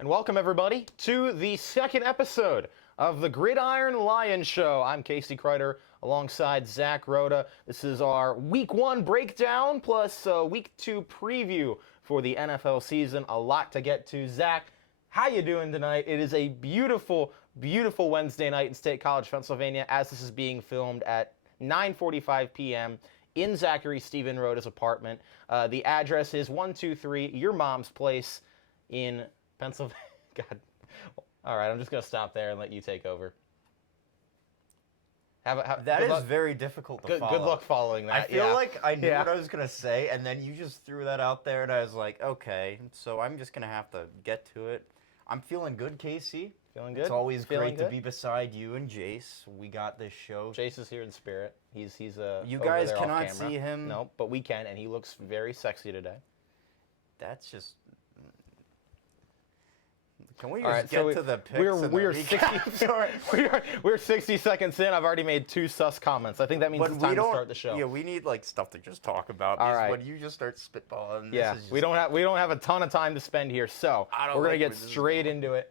and welcome everybody to the second episode of the Gridiron Lion Show. I'm Casey Kreider alongside Zach Rhoda. This is our Week 1 breakdown plus Week 2 preview for the NFL season. A lot to get to. Zach, how you doing tonight? It is a beautiful, beautiful Wednesday night in State College, Pennsylvania, as this is being filmed at 9:45 p.m. in Zachary Stephen Rhoda's apartment. The address is 123 Your Mom's Place in Pennsylvania. God. All right, I'm just going to stop there and let you take over. That is very difficult to follow. Good luck following that. I feel like I knew what I was going to say, and then you just threw that out there, and I was like, okay, so I'm just going to have to get to it. I'm feeling good, Casey. Feeling good? It's always great to be beside you and Jace. We got this show. Jace is here in spirit. He's You guys cannot see him. No, but we can, and he looks very sexy today. That's just... Can we just get to the picks? We're 60 seconds in. I've already made 2 sus comments. I think that means it's time to start the show. Yeah, we need like stuff to just talk about. All right. When you just start spitballing, yeah, we don't have a ton of time to spend here, so we're gonna get straight into it.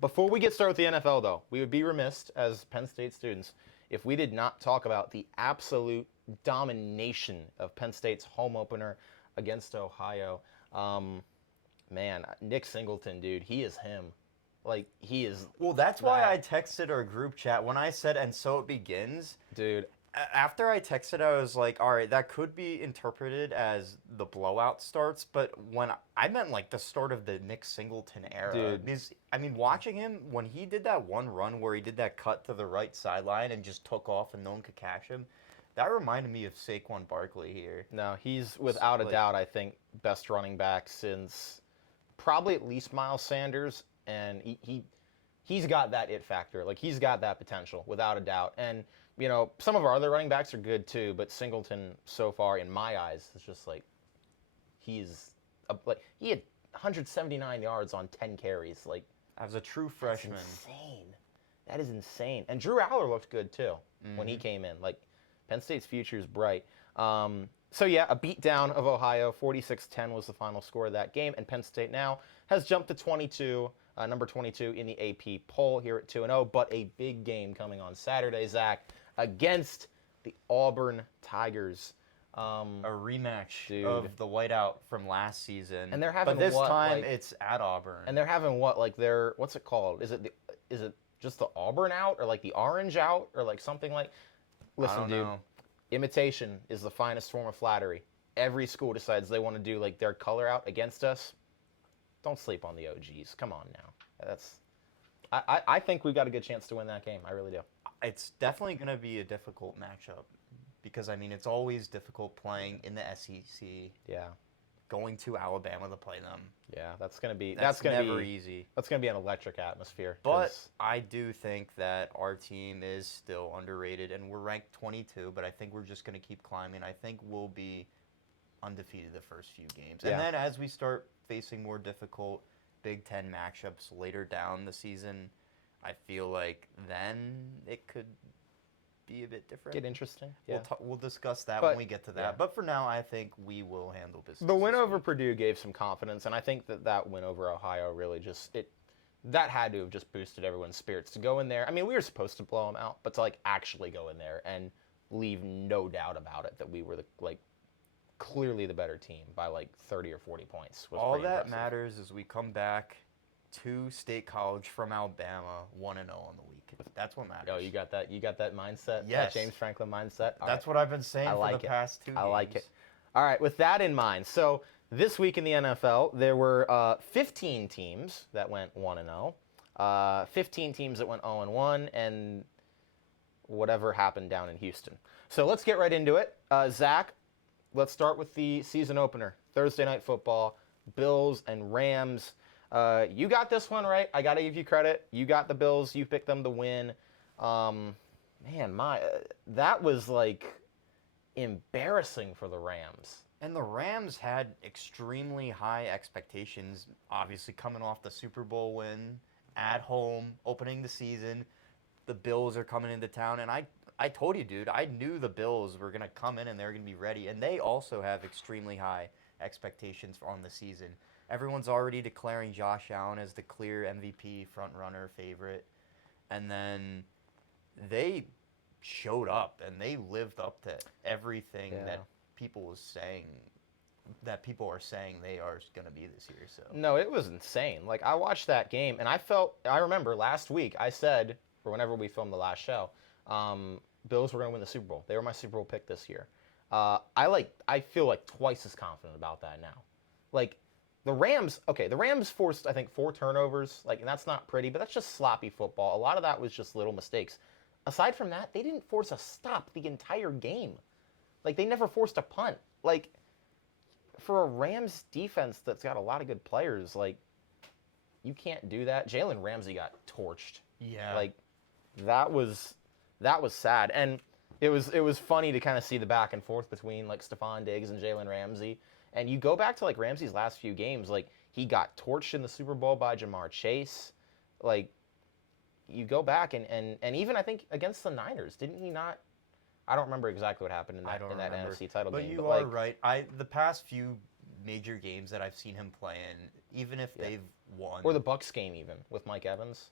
Before we get started with the NFL, though, we would be remiss as Penn State students if we did not talk about the absolute domination of Penn State's home opener against Ohio. Man, Nick Singleton, dude, he is him. Like, he is... Well, that's why I texted our group chat when I said, and so it begins. Dude. After I texted, I was like, all right, that could be interpreted as the blowout starts, but when I meant, like, the start of the Nick Singleton era. Dude. Because, I mean, watching him, when he did that one run where he did that cut to the right sideline and just took off and no one could catch him, that reminded me of Saquon Barkley here. No, he's, without a doubt, I think, best running back since... probably at least Miles Sanders, and he's got that it factor. Like, he's got that potential, without a doubt. And, you know, some of our other running backs are good, too, but Singleton, so far, in my eyes, is just, like, he had 179 yards on 10 carries. Like, as a true freshman. That's insane. That is insane. And Drew Aller looked good, too, when he came in. Like, Penn State's future is bright. So, yeah, a beatdown of Ohio. 46-10 was the final score of that game. And Penn State now has jumped to number 22 in the AP poll here at 2-0. But a big game coming on Saturday, Zach, against the Auburn Tigers. A rematch of the whiteout from last season. And they're having But this time it's at Auburn. And they're having what's it called? Is it just the Auburn out or like the orange out or like something like? Listen, dude. Imitation is the finest form of flattery. Every school decides they want to do like their color out against us. Don't sleep on the OGs. Come on now. I think we've got a good chance to win that game. I really do. It's definitely going to be a difficult matchup because, I mean, it's always difficult playing in the SEC. Yeah. Going to Alabama to play them. Yeah, that's never easy. That's going to be an electric atmosphere. But I do think that our team is still underrated, and we're ranked 22, but I think we're just going to keep climbing. I think we'll be undefeated the first few games. Yeah. And then as we start facing more difficult Big Ten matchups later down the season, I feel like then it could be a bit different. Get interesting. Yeah. We'll discuss that when we get to that. Yeah. But for now, I think we will handle business. The win over Purdue gave some confidence, and I think that win over Ohio really that had to have just boosted everyone's spirits to go in there. I mean, we were supposed to blow them out, but to like actually go in there and leave no doubt about it that we were clearly the better team by like 30 or 40 points. All that matters is we come back to State College from Alabama 1-0 on the week. That's what matters. Oh, you got that mindset? Yes. That James Franklin mindset? That's what I've been saying for the past 2 games. I like it. All right, with that in mind, so this week in the NFL, there were 15 teams that went 1-0, 15 teams that went 0-1, and whatever happened down in Houston. So let's get right into it. Zach, let's start with the season opener, Thursday Night Football, Bills and Rams. You got this one right. I got to give you credit. You got the Bills. You picked them to win. That was like embarrassing for the Rams. And the Rams had extremely high expectations, obviously coming off the Super Bowl win at home, opening the season. The Bills are coming into town, and I told you, dude, I knew the Bills were going to come in and they're going to be ready, and they also have extremely high expectations on the season. Everyone's already declaring Josh Allen as the clear MVP front runner favorite. And then they showed up and they lived up to everything Yeah. that people are saying they are going to be this year. So No, it was insane. Like I watched that game and I remember last week I said, or whenever we filmed the last show, Bills were going to win the Super Bowl. They were my Super Bowl pick this year. I feel like twice as confident about that now. Like the Rams, okay, the Rams forced I think 4 turnovers, like and that's not pretty, but that's just sloppy football. A lot of that was just little mistakes. Aside from that, they didn't force a stop the entire game. Like they never forced a punt. Like for a Rams defense that's got a lot of good players, like you can't do that. Jalen Ramsey got torched. yeah, Like that was sad, and it was funny to kind of see the back and forth between like Stephon Diggs and Jalen Ramsey. And you go back to like Ramsey's last few games, like he got torched in the Super Bowl by Jamar Chase. Like you go back and even I think against the Niners, didn't he not? I don't remember exactly what happened in I that don't in that remember. NFC title But game. you But are like, right. The past few major games that I've seen him play in, even if Yeah. they've won, or the Bucks game even with Mike Evans.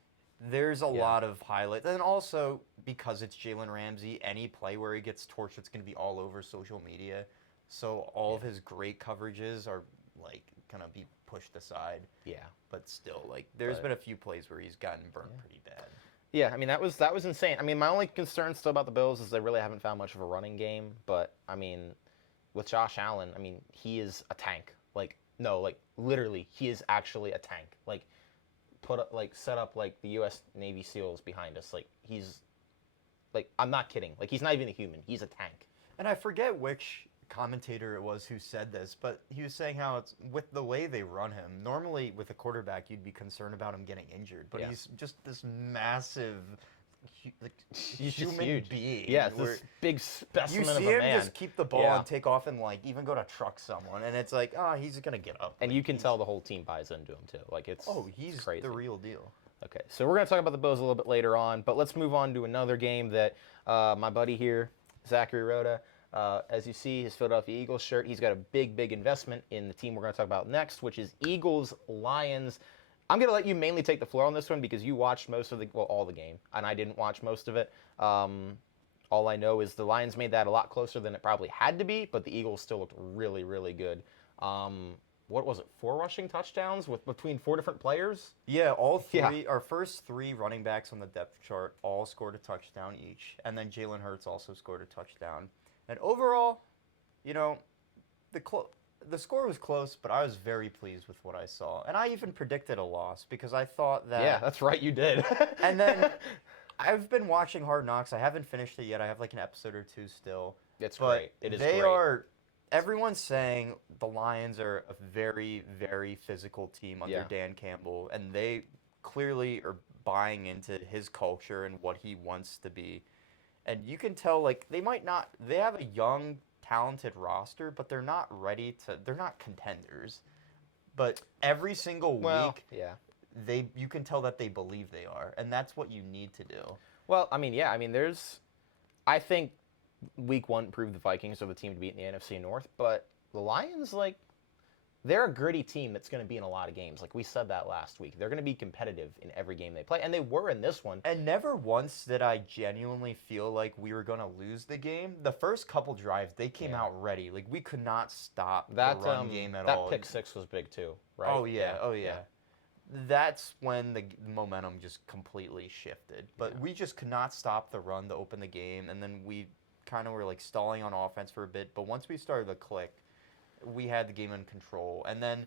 there's a Yeah. lot of highlights. And also because it's Jalen Ramsey, any play where he gets torched, it's going to be all over social media. So all of his great coverages are like going to be pushed aside. Yeah. But still, like there's But- been a few plays where he's gotten burned pretty bad. Yeah, I mean that was insane. I mean my only concern still about the Bills is they really haven't found much of a running game. But I mean, with Josh Allen, I mean he is a tank. Like no, like literally he is actually a tank. Like set up like the U.S. Navy SEALs behind us. Like he's like I'm not kidding. Like he's not even a human. He's a tank. And I forget which commentator it was who said this, but he was saying how it's with the way they run him. Normally, with a quarterback, you'd be concerned about him getting injured, but Yeah. he's just this massive, He's just human huge. being. Yeah, it's where this big specimen you of see a him man. just keep the ball Yeah. and take off and like even go to truck someone, and it's like, oh, he's gonna get up. And Like, you can he's- tell the whole team buys into him too. Like it's he's crazy. the real deal. Okay, so we're going to talk about the Bills a little bit later on, but let's move on to another game that my buddy here, Zachary Rhoda, as you see, his Philadelphia Eagles shirt, he's got a big, big investment in the team we're going to talk about next, which is Eagles-Lions. I'm going to let you mainly take the floor on this one because you watched all the game, and I didn't watch most of it. All I know is the Lions made that a lot closer than it probably had to be, but the Eagles still looked really, really good. What was it, 4 rushing touchdowns between 4 different players? Yeah, all three. Yeah. Our first 3 running backs on the depth chart all scored a touchdown each, and then Jalen Hurts also scored a touchdown. And overall, you know, the score was close, but I was very pleased with what I saw. And I even predicted a loss because I thought that. Yeah, that's right, you did. And then I've been watching Hard Knocks. I haven't finished it yet. I have like an episode or 2 still. It's But great. It is they great. are. Everyone's saying the Lions are a very, very physical team under Yeah. Dan Campbell, and they clearly are buying into his culture and what he wants to be. And you can tell, like, they have a young, talented roster, but they're not contenders. But every single week, yeah. you can tell that they believe they are, and that's what you need to do. Well, I mean, yeah, I mean, I think week 1 proved the Vikings are the team to beat in the NFC North, but the Lions, like, they're a gritty team that's going to be in a lot of games. Like we said that last week. They're going to be competitive in every game they play, and they were in this one. And never once did I genuinely feel like we were going to lose the game. The first couple drives, they came out ready. Like, we could not stop the run game at all. That pick 6 was big too, right? Oh, yeah. That's when the momentum just completely shifted. But we just could not stop the run to open the game, and then we kind of were, like, stalling on offense for a bit. But once we started to click, we had the game in control. And then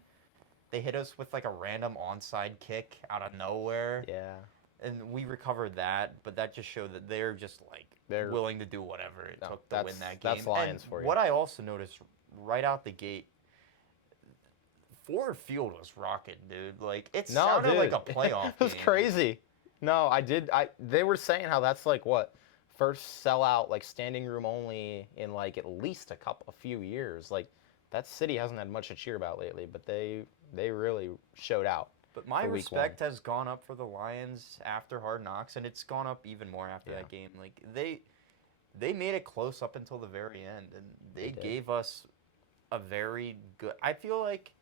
they hit us with, like, a random onside kick out of nowhere. Yeah. And we recovered that, but that just showed that they're just, like, They're willing to do whatever it took to win that game. That's Lions and for you. What I also noticed right out the gate, Ford Field was rocking, dude. Like, it sounded like a playoff It was game. crazy. No, they were saying how that's like what? First sellout, like standing room only in like at least a few years. Like that city hasn't had much to cheer about lately, but they really showed out. But my for week respect has gone up for the Lions after Hard Knocks, and it's gone up even more after that game. Like, they made it close up until the very end, and they did. gave us a very good. I feel like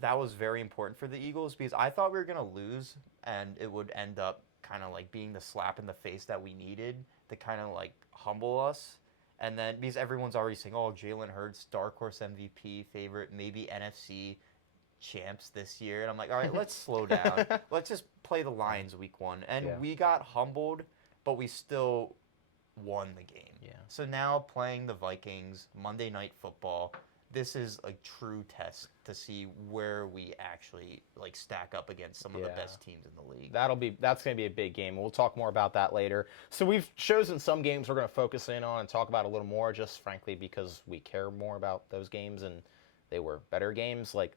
that was very important for the Eagles because I thought we were going to lose and it would end up kind of like being the slap in the face that we needed to kind of like humble us. And then because everyone's already saying, oh, Jalen Hurts, dark horse MVP favorite, maybe NFC champs this year. And I'm like, all right, let's slow down. Let's just play the Lions week 1. And we got humbled, but we still won the game. Yeah. So now playing the Vikings, Monday Night Football, this is a true test to see where we actually like stack up against some of the best teams in the league. That's going to be a big game. We'll talk more about that later. So we've chosen some games we're going to focus in on and talk about a little more, just frankly because we care more about those games and they were better games. Like,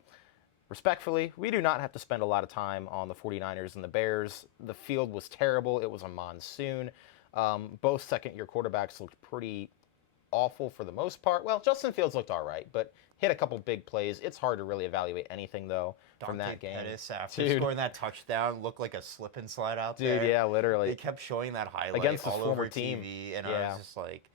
respectfully, we do not have to spend a lot of time on the 49ers and the Bears. The field was terrible. It was a monsoon. Both second-year quarterbacks looked pretty awful for the most part. Well, Justin Fields looked all right, but hit a couple big plays. It's hard to really evaluate anything, though, from that game. Pettis, after scoring that touchdown, looked like a slip and slide out there. Dude, yeah, literally. They kept showing that highlight against his all former over team. TV, and I was just like,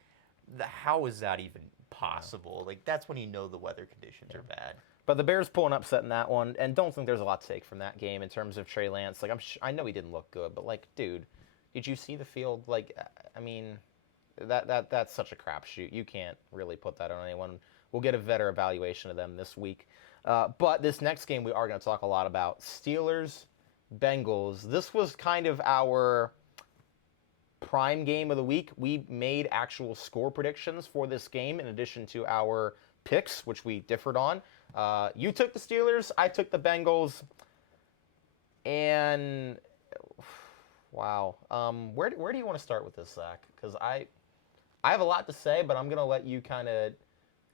how is that even possible? Like, that's when you know the weather conditions are bad. But the Bears pull an upset in that one, and don't think there's a lot to take from that game in terms of Trey Lance. Like, I know he didn't look good, but, like, dude, did you see the field? Like, I mean, that's such a crapshoot. You can't really put that on anyone. We'll get a better evaluation of them this week. But this next game we are going to talk a lot about. Steelers, Bengals. This was kind of our prime game of the week. We made actual score predictions for this game in addition to our picks, which we differed on. You took the Steelers, I took the Bengals, and wow. Where do you want to start with this, Zach? Because I have a lot to say, but I'm going to let you kind of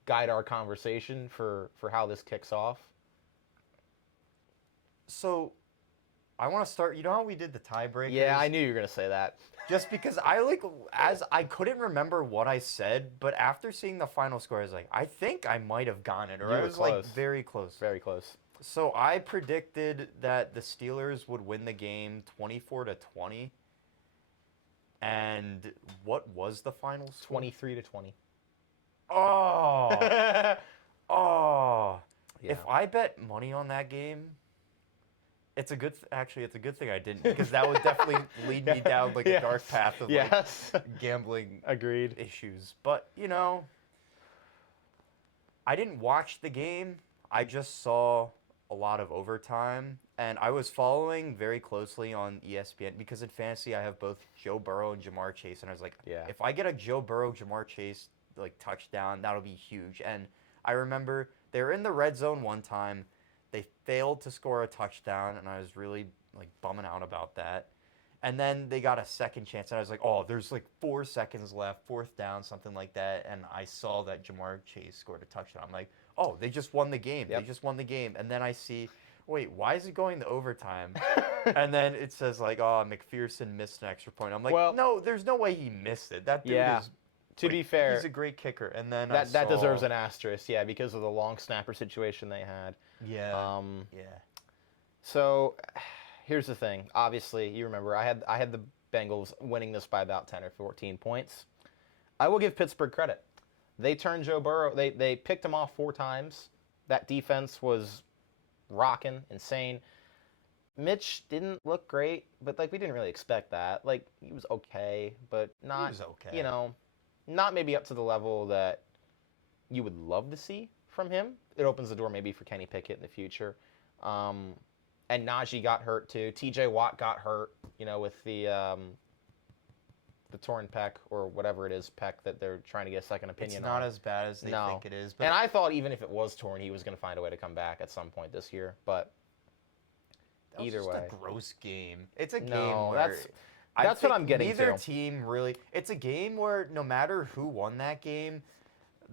guide our conversation for how this kicks off. So, I want to start. You know how we did the tiebreakers? Yeah, I knew you were going to say that. Just because I couldn't remember what I said, but after seeing the final score, I was like, I think I might have gotten it, or I was like very close. Very close. So I predicted that the Steelers would win the game 24-20. And what was the final score? 23-20. Oh. Oh. Yeah. If I bet money on that game, it's a good thing I didn't, because that would definitely lead me down like a dark path of like gambling Agreed. issues. But, you know, I didn't watch the game. I just saw a lot of overtime, and I was following very closely on ESPN because in fantasy I have both Joe Burrow and Jamar Chase, and I was like, if I get a Joe Burrow, Jamar Chase like touchdown, that'll be huge. And I remember they were in the red zone one time. They failed to score a touchdown, and I was really like bumming out about that. And then they got a second chance, and I was like, oh, there's like 4 seconds left, fourth down, something like that. And I saw that Jamar Chase scored a touchdown. I'm like, oh, they just won the game. They just won the game. And then I see, wait, why is it going to overtime? And then it says like, oh, McPherson missed an extra point. I'm like, well, no, there's no way he missed it. That dude is, to be fair, he's a great kicker. And then that deserves an asterisk, because of the long snapper situation they had. Yeah. So here's the thing. Obviously, you remember I had the Bengals winning this by about 10 or 14 points. I will give Pittsburgh credit. They turned Joe Burrow. They picked him off 4 times. That defense was rocking, insane. Mitch didn't look great, but like we didn't really expect that. Like he was okay, but not. He was okay. Not maybe up to the level that you would love to see from him. It opens the door maybe for Kenny Pickett in the future. And Najee got hurt too. TJ Watt got hurt, with the torn pec or whatever it is, pec that they're trying to get a second opinion on. It's not as bad as they think it is. But and I thought even if it was torn, he was going to find a way to come back at some point this year. But either way. It's a gross game. It's a game where... That's what I'm getting to. Neither team really... It's a game where no matter who won that game,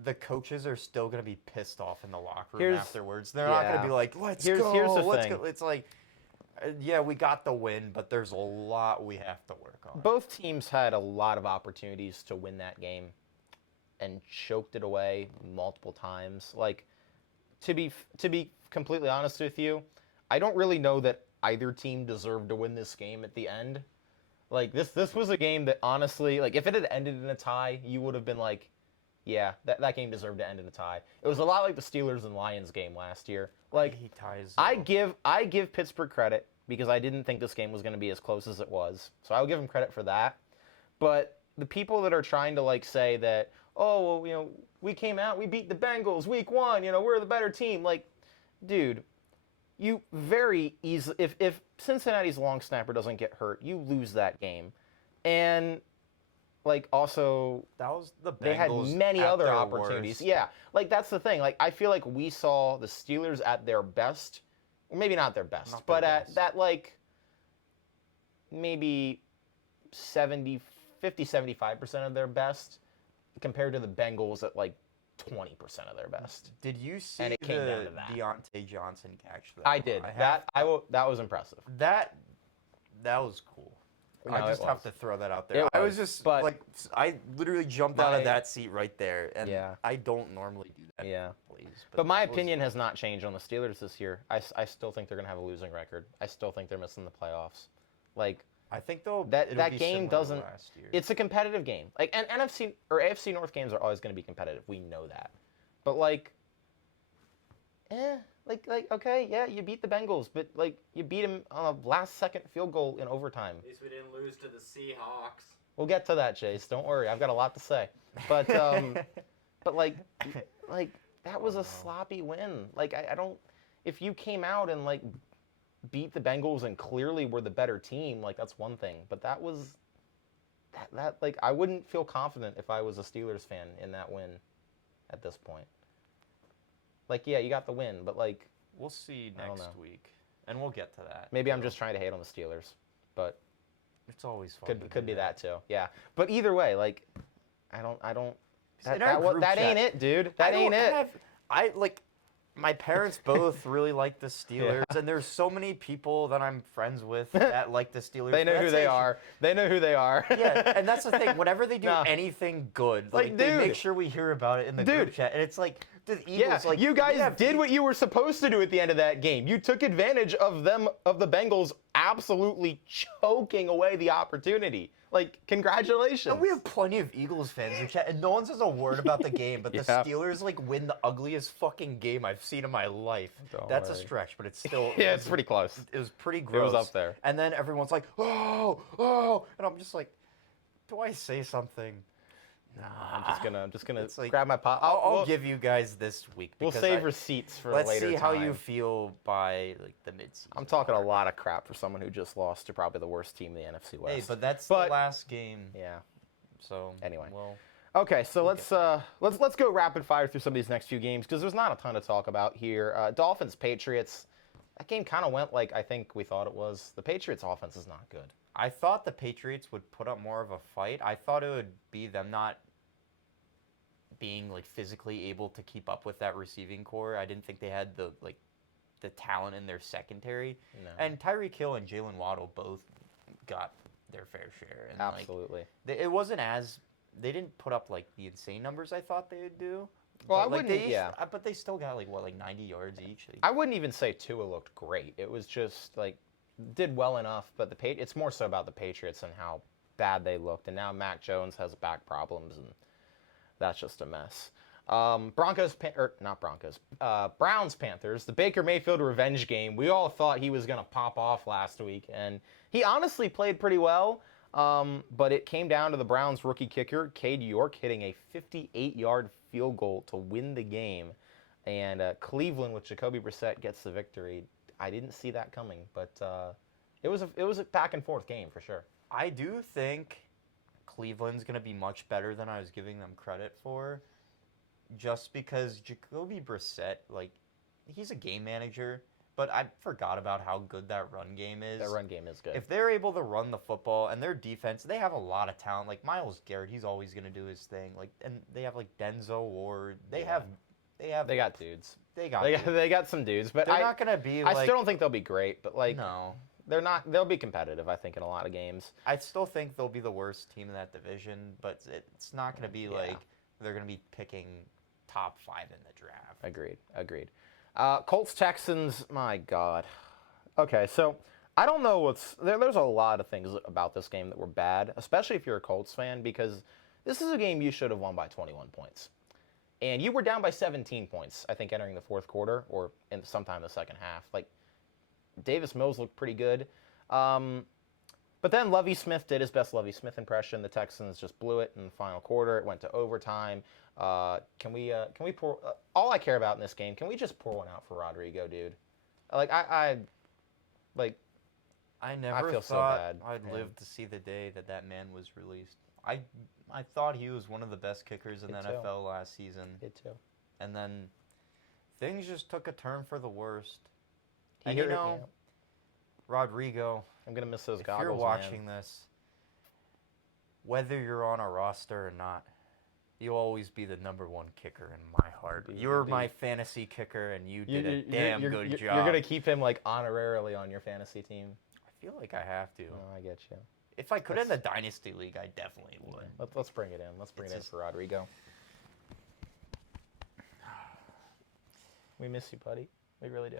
the coaches are still going to be pissed off in the locker room afterwards. They're not going to be like, let's go. Here's the let's thing. go. It's like, we got the win, but there's a lot we have to work on. Both teams had a lot of opportunities to win that game and choked it away multiple times. Like, to be completely honest with you, I don't really know that either team deserved to win this game at the end. Like, this was a game that honestly, like, if it had ended in a tie, you would have been like, Yeah, that game deserved to end in a tie. It was a lot like the Steelers and Lions game last year. Like, He ties. I give Pittsburgh credit because I didn't think this game was going to be as close as it was. So I will give them credit for that. But the people that are trying to like say that, oh, well, we came out, we beat the Bengals week 1, we're the better team. Like, dude, you very easily, if Cincinnati's long snapper doesn't get hurt, you lose that game. And like also that was the Bengals they had many at other their opportunities. worst. Yeah, like that's the thing. Like I feel like we saw the Steelers at their best, or maybe not their best, Not but their at best. that like maybe 75% of their best compared to the Bengals at like 20% of their best. Did you see And it came down the to that. Deontay Johnson catch? Though? I did. That was impressive. That was cool. No, I it just have was. to throw that out there. It I was was, just but like, I literally jumped out my- of that seat right there, and Yeah. I don't normally do that. Yeah. Please, But my that was- opinion has not changed on the Steelers this year. I still think they're going to have a losing record. I still think they're missing the playoffs. Like, I think though that it'll be game similar to doesn't. Last year. It's a competitive game. Like, and NFC or AFC North games are always going to be competitive. We know that. But like, okay, yeah, you beat the Bengals, but like you beat them on a last-second field goal in overtime. At least we didn't lose to the Seahawks. We'll get to that, Chase. Don't worry, I've got a lot to say. But but like that was a sloppy win. Like I don't. If you came out and like beat the Bengals and clearly were the better team, like that's one thing. But that was that like I wouldn't feel confident if I was a Steelers fan in that win at this point. Like, yeah, you got the win, but like We'll see I don't next know. week, and we'll get to that. maybe I'm just trying to hate on the Steelers, but It's always fun. to could do be that too. Yeah, but either way, like I don't In our group that ain't chat, it, dude. I That ain't don't it. I like. My parents both really like the Steelers, and there's so many people that I'm friends with that like the Steelers. They know who That's they a- are. They know who they are. Yeah, and that's the thing. Whenever they do Nah. anything good, Like, like they make dude. sure we hear about it in the group Dude. chat, and it's like the Yeah, Eagles. Like you guys have did what you were supposed to do at the end of that game. You took advantage of the Bengals absolutely choking away the opportunity. Like, congratulations. And we have plenty of Eagles fans in chat, and no one says a word about the game. But the Yeah. Steelers like win the ugliest fucking game I've seen in my life. Don't That's a worry. stretch, but it's still Yeah, it's pretty close. It was pretty It gross. was up there. And then everyone's like, oh, and I'm just like, do I say something? Nah. I'm just gonna It's like, grab my pot. I'll we'll, give you guys this week. we'll because save receipts for Let's later see how time. you feel by like the midseason. I'm talking a lot of crap for someone who just lost to probably the worst team in the NFC West. Hey, but that's But- the last game. yeah. So Anyway. well, Okay, so let's go rapid fire through some of these next few games because there's not a ton to talk about here. Dolphins Patriots. That game kind of went like I think we thought it was. The Patriots offense is not good. I thought the Patriots would put up more of a fight. I thought it would be them not being like physically able to keep up with that receiving core. I didn't think they had the talent in their secondary. No. And Tyreek Hill and Jalen Waddle both got their fair share. And Absolutely. it wasn't as they didn't put up like the insane numbers I thought they would do. Well, I But, like, wouldn't- yeah. But they still got like 90 yards each. I wouldn't even say Tua looked great. It was just like did well enough, but it's more so about the Patriots and how bad they looked. And now Mac Jones has back problems, and that's just a mess. Browns Panthers, the Baker Mayfield revenge game. We all thought he was gonna pop off last week, and he honestly played pretty well. But it came down to the Browns rookie kicker, Cade York, hitting a 58-yard field goal to win the game. And Cleveland with Jacoby Brissett gets the victory. I didn't see that coming, but it was a back and forth game for sure. I do think Cleveland's going to be much better than I was giving them credit for, just because Jacoby Brissett, like, he's a game manager, but I forgot about how good that run game is. That run game is good. If they're able to run the football, and their defense, they have a lot of talent. Like Myles Garrett, he's always going to do his thing. Like, and they have like Denzel Ward. They got dudes. They got some dudes, but They're not going to be like. I still don't think they'll be great, but like No. they're not. They'll be competitive, I think, in a lot of games. I still think they'll be the worst team in that division, but it's not going to be like they're going to be picking top 5 in the draft. Agreed. Colts Texans. My God. Okay, so I don't know there's a lot of things about this game that were bad, especially if you're a Colts fan, because this is a game you should have won by 21 points. And you were down by 17 points, I think, entering the fourth quarter or sometime in the second half. Like, Davis Mills looked pretty good. But then Lovie Smith did his best Lovie Smith impression. The Texans just blew it in the final quarter. It went to overtime. Can we pour? All I care about in this game, can we just pour one out for Rodrigo, dude? Like I never feel so thought bad, I'd man. live to see the day that man was released. I thought he was one of the best kickers in the NFL last season. Did too. And then things just took a turn for the worst. He And hit you it, know, yeah. Rodrigo, I'm gonna miss those if goggles, you're man. watching this, whether you're on a roster or not, you'll always be the number one kicker in my heart. You're my fantasy kicker, and you did a damn good job. You're gonna keep him like honorarily on your fantasy team. I feel like I have to. No, I get you. If I could in the Dynasty League, I definitely would. Let's bring it in. Let's bring it in for Rodrigo. We miss you, buddy. We really do.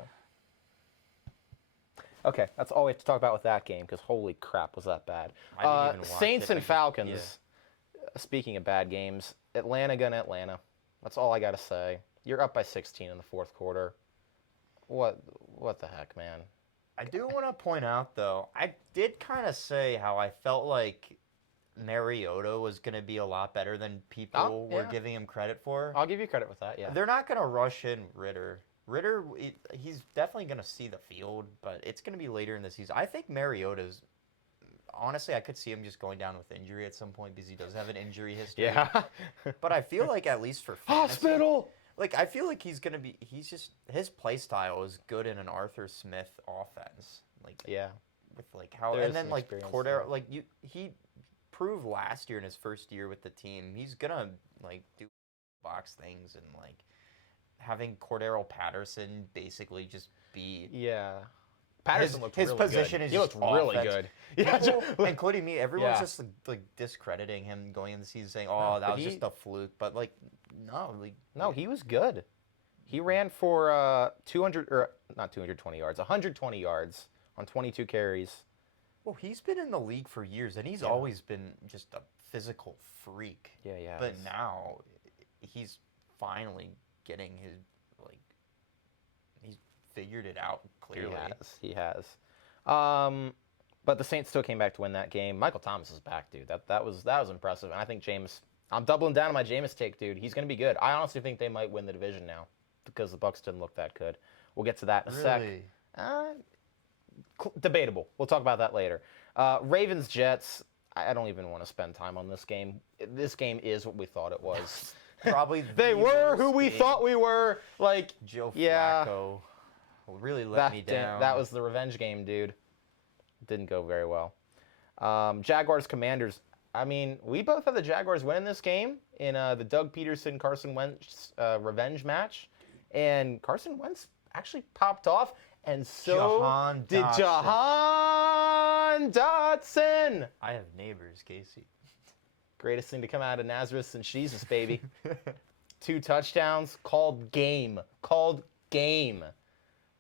Okay, that's all we have to talk about with that game, because holy crap, was that bad. I didn't even watch Saints it, and Falcons. Speaking of bad games, Atlanta gonna Atlanta. That's all I gotta say. You're up by 16 in the fourth quarter. What the heck, man? I do want to point out, though, I did kind of say how I felt like Mariota was going to be a lot better than people were giving him credit for. I'll give you credit with that, yeah. They're not going to rush in Ritter. Ritter, he's definitely going to see the field, but it's going to be later in the season. I think Mariota's, honestly, I could see him just going down with injury at some point because he does have an injury history. Yeah. But I feel like at least for fantasy, Hospital! like, I feel like his play style is good in an Arthur Smith offense. Like, Yeah. with like how, There is and then some like experience Cordero, there. like he proved last year in his first year with the team, he's gonna like do box things and like having Cordero Patterson basically just be. Yeah. Patterson looked his really position good. is He just looked really offense. good. Yeah, People, including me, everyone's Yeah. just like discrediting him going into the season, saying, "Oh, that but was he- just a fluke." But like, no, like No, he was good. He ran for 200 or not 220 yards, 120 yards on 22 carries. well, he's been in the league for years, and he's always been just a physical freak. Yeah, yeah. But now he's finally getting his he's figured it out clearly. He has. But the Saints still came back to win that game. Michael Thomas is back, dude. That was impressive. And I think I'm doubling down on my Jameis take, dude. He's going to be good. I honestly think they might win the division now because the Bucs didn't look that good. We'll get to that in a sec. Debatable. We'll talk about that later. Ravens Jets. I don't even want to spend time on this game. This game is what we thought it was. Probably They the were who worst we game. thought we were. Like, Joe yeah. Flacco really let me down. That was the revenge game, dude. Didn't go very well. Jaguars Commanders. I mean, we both have the Jaguars winning this game in the Doug Peterson Carson Wentz revenge match, and Carson Wentz actually popped off, and so Jahan did Dotson. Jahan Dotson. I have neighbors, Casey. Greatest thing to come out of Nazareth since Jesus, baby. 2 touchdowns, called game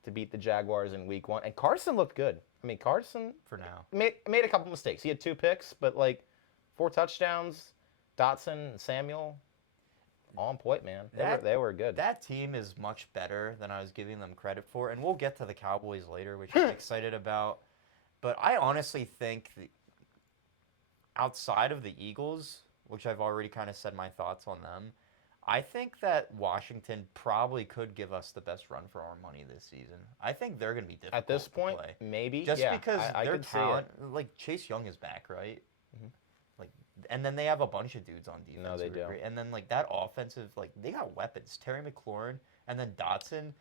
to beat the Jaguars in week 1. And Carson looked good. I mean, Carson For now. made a couple mistakes. He had 2 picks, but like 4 touchdowns. Dotson and Samuel, on point, man. They were good. That team is much better than I was giving them credit for, and we'll get to the Cowboys later, which I'm excited about. But I honestly think outside of the Eagles, which I've already kind of said my thoughts on them, I think that Washington probably could give us the best run for our money this season. I think they're going to be difficult At this to point, play. maybe. Just yeah, because I their could see it. talent, like Chase Young is back, right? Like, and then they have a bunch of dudes on defense. No, they who are do. great. And then like that offensive, like they got weapons. Terry McLaurin and then Dotson.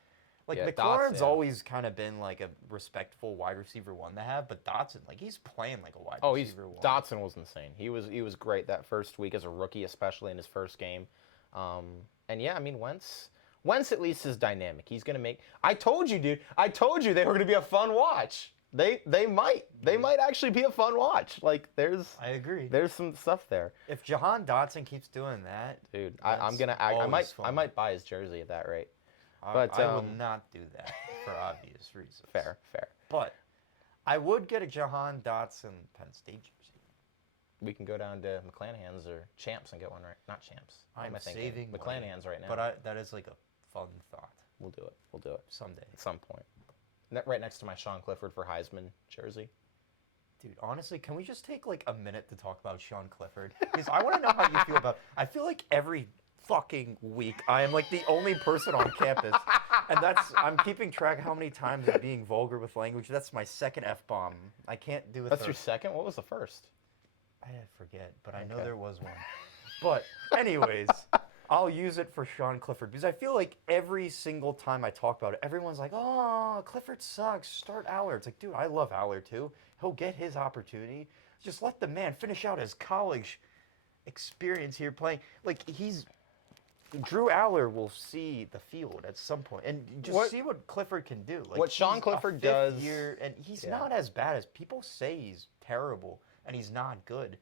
Like Yeah, McLaurin's yeah. always kind of been like a respectful wide receiver 1 to have, but Dotson, like he's playing like a wide receiver 1. Dotson was insane. He was great that first week as a rookie, especially in his first game. And yeah, I mean Wentz at least is dynamic. He's gonna make. I told you, dude. I told you they were gonna be a fun watch. They might actually be a fun watch. Like I agree. there's some stuff there, If Jahan Dotson keeps doing that, dude. I'm gonna act. I might buy his jersey at that rate. But, I will not do that for obvious reasons. Fair. But I would get a Jahan Dotson Penn State jersey. we can go down to McClanahan's or Champs and get one right. Not Champs. What I'm am I thinking? saving money, McClanahan's right now. But that is like a fun thought. We'll do it. We'll do it Someday. at some point. Right next to my Sean Clifford for Heisman jersey. Dude, honestly, can we just take like a minute to talk about Sean Clifford? Because I want to know how you feel about. I feel like every fucking week I am like the only person on campus, and I'm keeping track of how many times I'm being vulgar with language. That's my second F-bomb. I can't do it. That's your second? What was the first? I forget, but I know Okay. there was one. But anyways, I'll use it for Sean Clifford because I feel like every single time I talk about it, everyone's like, "Oh, Clifford sucks. Start Aller." It's like, dude, I love Aller too. He'll get his opportunity. Just let the man finish out his college experience here playing. Like Drew Aller will see the field at some point and just see what Clifford can do. Like what Sean he's Clifford a fifth does, year, and he's yeah. not as bad as people say. He's terrible and he's not good.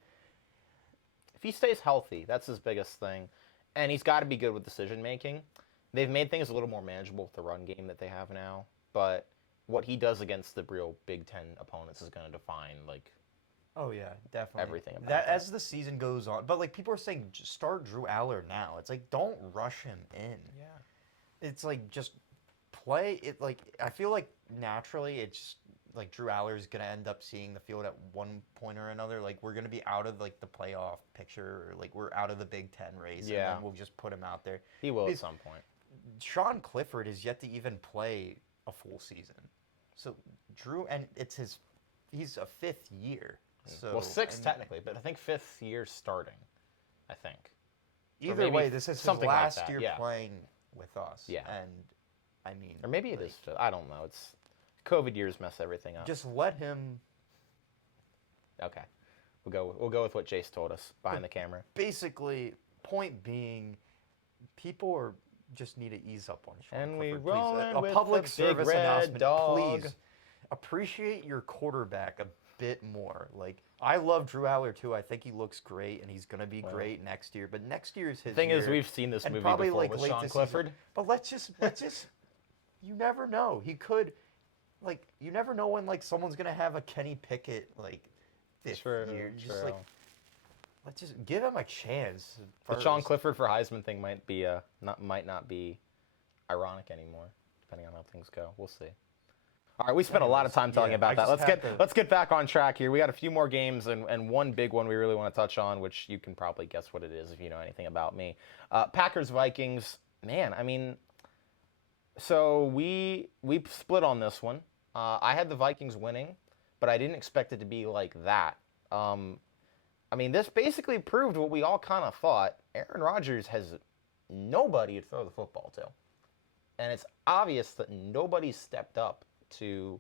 If he stays healthy, that's his biggest thing. And he's got to be good with decision making. They've made things a little more manageable with the run game that they have now. But what he does against the real Big Ten opponents is going to define like Oh yeah, definitely. everything about that. that. As the season goes on, but like people are saying, just start Drew Aller now. It's like don't rush him in. Yeah. It's like just play it. Like I feel like naturally, it's like Drew Aller is gonna end up seeing the field at one point or another. Like we're gonna be out of like the playoff picture, or like we're out of the Big Ten race, Yeah. and then we'll just put him out there. He will at Because some point. Sean Clifford is yet to even play a full season, so Drew, and he's a fifth year. So Well, sixth I mean, technically, but I think fifth year starting. I think. Or Either maybe way, this is his something like last that, year yeah. playing with us. Yeah. And I mean, Or maybe it like, is fifth. I don't know. It's COVID years mess everything up. just let him. Okay. We'll go with what Jace told us behind the camera. Basically, point being, people just need to ease up on Sean And we Clifford, please. rolling A with public the big service red announcement, dog. please. Appreciate your quarterback a bit more. Like I love Drew Aller too. I think he looks great, and he's gonna be great next year. But next year's his Thing year. is, we've seen this and movie probably before like with late Sean this Clifford. season. But let's just you never know. He could, like, you never know when like someone's gonna have a Kenny Pickett like fifth year. Just like let's just give him a chance. The Sean first. Clifford for Heisman thing might not be ironic anymore, depending on how things go. We'll see. All right, we spent a lot of time talking yeah, about I that. just Let's get back on track here. We got a few more games and one big one we really want to touch on, which you can probably guess what it is if you know anything about me. Packers Vikings. Man, I mean, so we split on this one. I had the Vikings winning, but I didn't expect it to be like that. I mean, this basically proved what we all kind of thought. Aaron Rodgers has nobody to throw the football to. And it's obvious that nobody stepped up to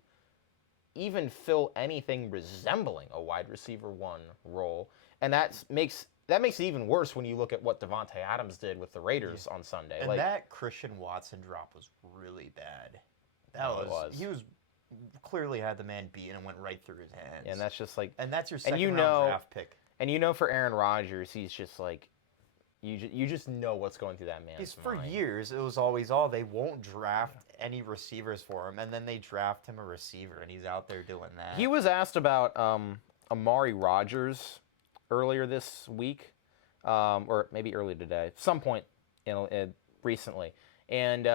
even fill anything resembling a wide receiver one role. And that makes it even worse when you look at what Devontae Adams did with the Raiders on Sunday. And that Christian Watson drop was really bad. He was clearly had the man beat and it went right through his hands. And that's just like, and that's your second round draft pick. And for Aaron Rodgers, he's just like, you just know what's going through that man's For mind. years, it was always, they won't draft any receivers for him, and then they draft him a receiver, and he's out there doing that. He was asked about Amari Rodgers earlier this week, or maybe early today, some point recently, and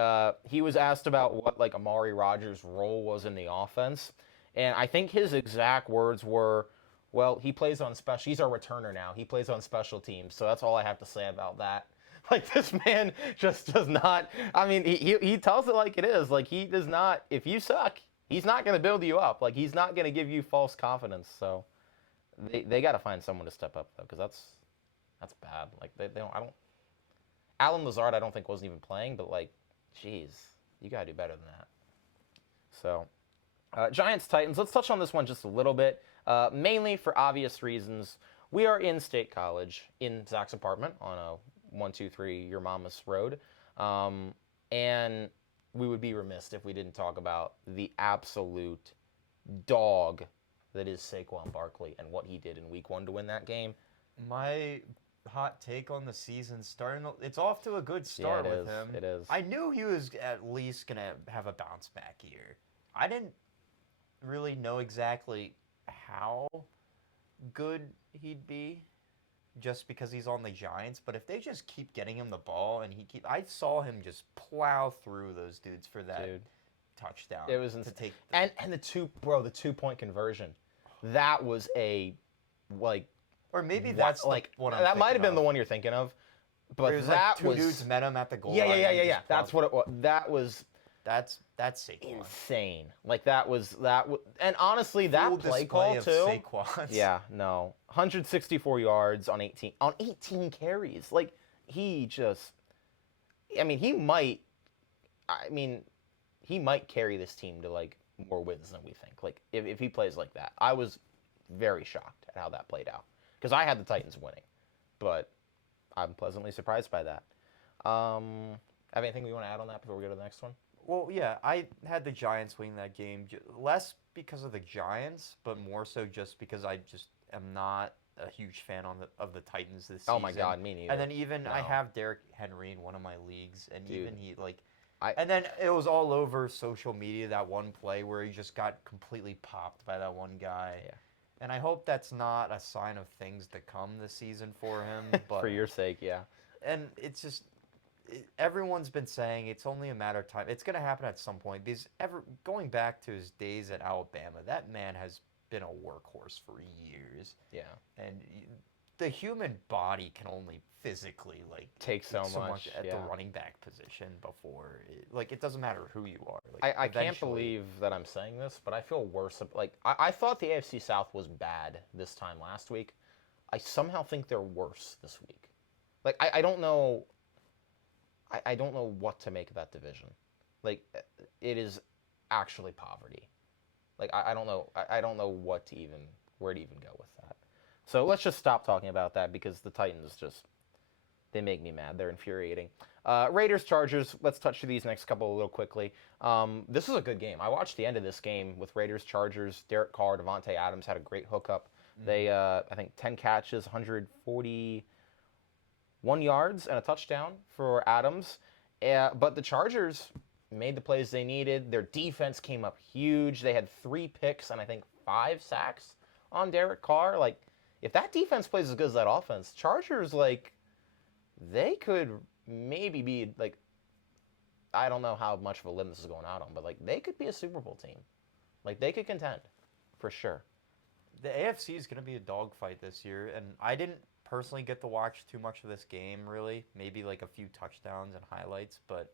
he was asked about what like Amari Rodgers' role was in the offense, and I think his exact words were, well, he plays on special. He's our returner now. He plays on special teams. So that's all I have to say about that. Like, this man just does not. I mean, he tells it like it is. Like, he does not. If you suck, he's not going to build you up. Like, he's not going to give you false confidence. So they got to find someone to step up though, because that's bad. Like they don't. I don't. Alan Lazard, I don't think wasn't even playing, but like, geez, you got to do better than that. So, Giants Titans. Let's touch on this one just a little bit. Mainly for obvious reasons. We are in State College, in Zach's apartment on a 123 Your Mama's Road. And we would be remiss if we didn't talk about the absolute dog that is Saquon Barkley and what he did in week 1 to win that game. My hot take on the season, it's off to a good start with him. It is. I knew he was at least going to have a bounce back year. I didn't really know exactly how, good he'd be just because he's on the Giants, but if they just keep getting him the ball and I saw him just plow through those dudes for that Dude. touchdown. It was to insane. take And the 2-point conversion. That was or maybe what- that's like the one that might have been the one you're thinking of. But There's that two was dudes met him at the goal yeah, line. and yeah. just That's plowed. what it was. That was That's Saquon. insane. Like that was and honestly that Full play display call of too. Saquons. Yeah, no. 164 yards on 18 carries. Like he just he might carry this team to like more wins than we think. Like if he plays like that. I was very shocked at how that played out because I had the Titans winning. But I'm pleasantly surprised by that. Have anything we want to add on that before we go to the next one? Well, yeah, I had the Giants winning that game, less because of the Giants, but more so just because I just am not a huge fan of the Titans this season. Oh my God, me neither. And then even I No. have Derrick Henry in one of my leagues, and Dude. even and then it was all over social media, that one play where he just got completely popped by that one guy. Yeah. And I hope that's not a sign of things to come this season for him. But For your sake, yeah. and it's just everyone's been saying it's only a matter of time. It's going to happen at some point because going back to his days at Alabama, that man has been a workhorse for years. Yeah. And the human body can only physically Take so much, at yeah. the running back position before it doesn't matter who you are. I can't eventually- believe that I'm saying this, but I feel worse. I thought the AFC South was bad this time last week. I somehow think they're worse this week. Like I don't know. I don't know what to make of that division. Like it is actually poverty. Like I don't know. I don't know where to even go with that. So let's just stop talking about that because the Titans they make me mad. They're infuriating. Raiders, Chargers. Let's touch these next couple a little quickly. This is a good game. I watched the end of this game with Raiders, Chargers. Derek Carr, Devontae Adams had a great hookup. They, I think, 10 catches, 141 yards, and a touchdown for Adams. But the Chargers made the plays they needed. Their defense came up huge. They had 3 picks and I think 5 sacks on Derek Carr. Like, if that defense plays as good as that offense, Chargers, they could maybe be, I don't know how much of a limb this is going out on, but, they could be a Super Bowl team. They could contend, for sure. The AFC is going to be a dogfight this year, and I didn't personally get to watch too much of this game, really. Maybe, a few touchdowns and highlights, but,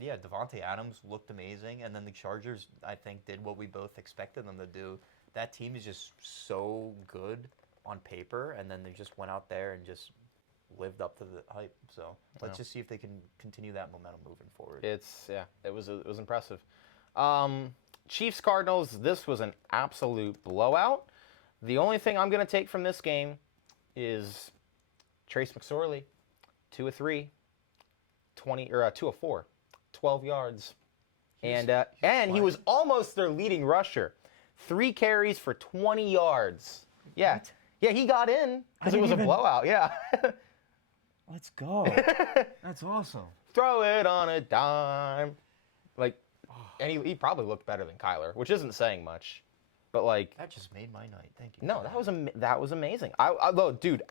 yeah, Devontae Adams looked amazing, and then the Chargers, I think, did what we both expected them to do. That team is just so good on paper, and then they just went out there and just lived up to the hype. So let's just see if they can continue that momentum moving forward. It was impressive. Chiefs Cardinals. This was an absolute blowout. The only thing I'm going to take from this game is Trace McSorley, 2 of 3, 2 of 4, 12 yards, and he was almost their leading rusher. 3 carries for 20 yards. Yeah. What? Yeah, he got in because it was a blowout. Yeah. Let's go. That's awesome. Throw it on a dime. And he probably looked better than Kyler, which isn't saying much. But, That just made my night. Thank you. no, that was amazing. Dude,